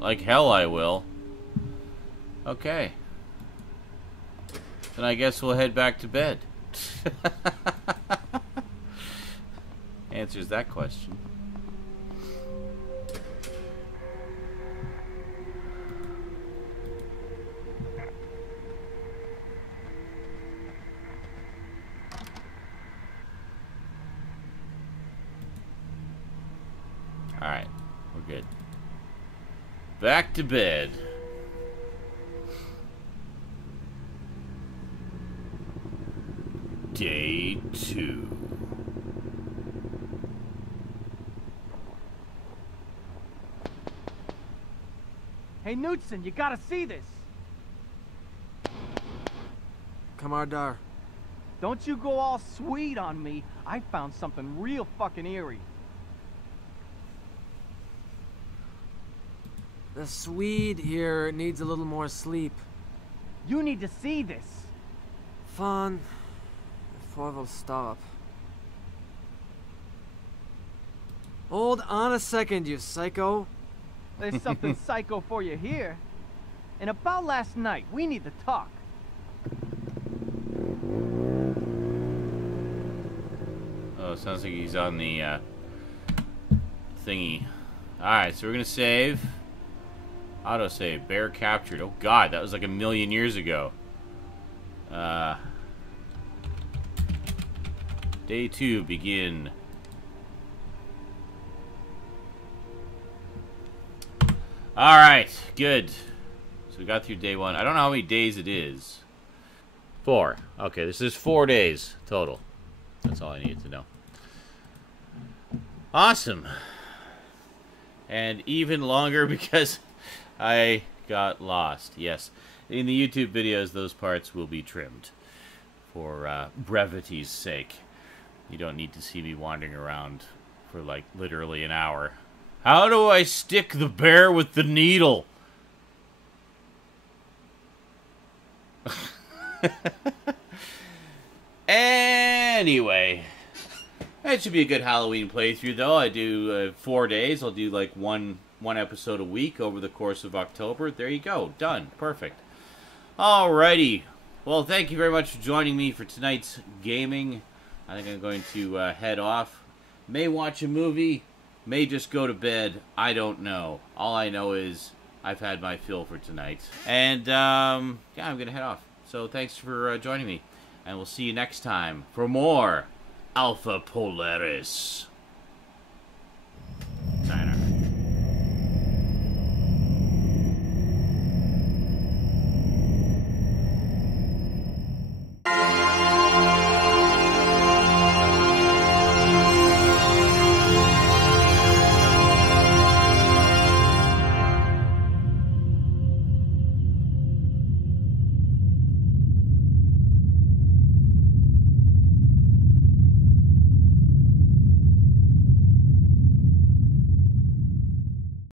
Like hell I will. Okay. Then I guess we'll head back to bed. Answers that question. Alright, we're good. Back to bed. Day 2. Hey, Knudsen, you gotta see this. Kamardar. Don't you go all sweet on me. I found something real fucking eerie. The Swede here needs a little more sleep. You need to see this. Fun. Before we'll stop. Hold on a second, you psycho. There's something psycho for you here. And about last night, we need to talk. Oh, it sounds like he's on the thingy. Alright, so we're gonna save. Autosave. Bear captured. Oh god, that was like 1,000,000 years ago. Day 2 begin. Alright, good. So we got through day 1. I don't know how many days it is. 4. Okay, this is 4 days total. That's all I needed to know. Awesome. And even longer because I got lost. Yes. In the YouTube videos, those parts will be trimmed for brevity's sake. You don't need to see me wandering around for like literally an hour. How do I stick the bear with the needle? Anyway, it should be a good Halloween playthrough, though. I do 4 days. I'll do like one episode a week over the course of October. There you go. Done. Perfect. Alrighty. Well, thank you very much for joining me for tonight's gaming. I think I'm going to head off. May watch a movie. May just go to bed. I don't know. All I know is I've had my fill for tonight. And, yeah, I'm going to head off. So thanks for joining me. And we'll see you next time for more Alpha Polaris.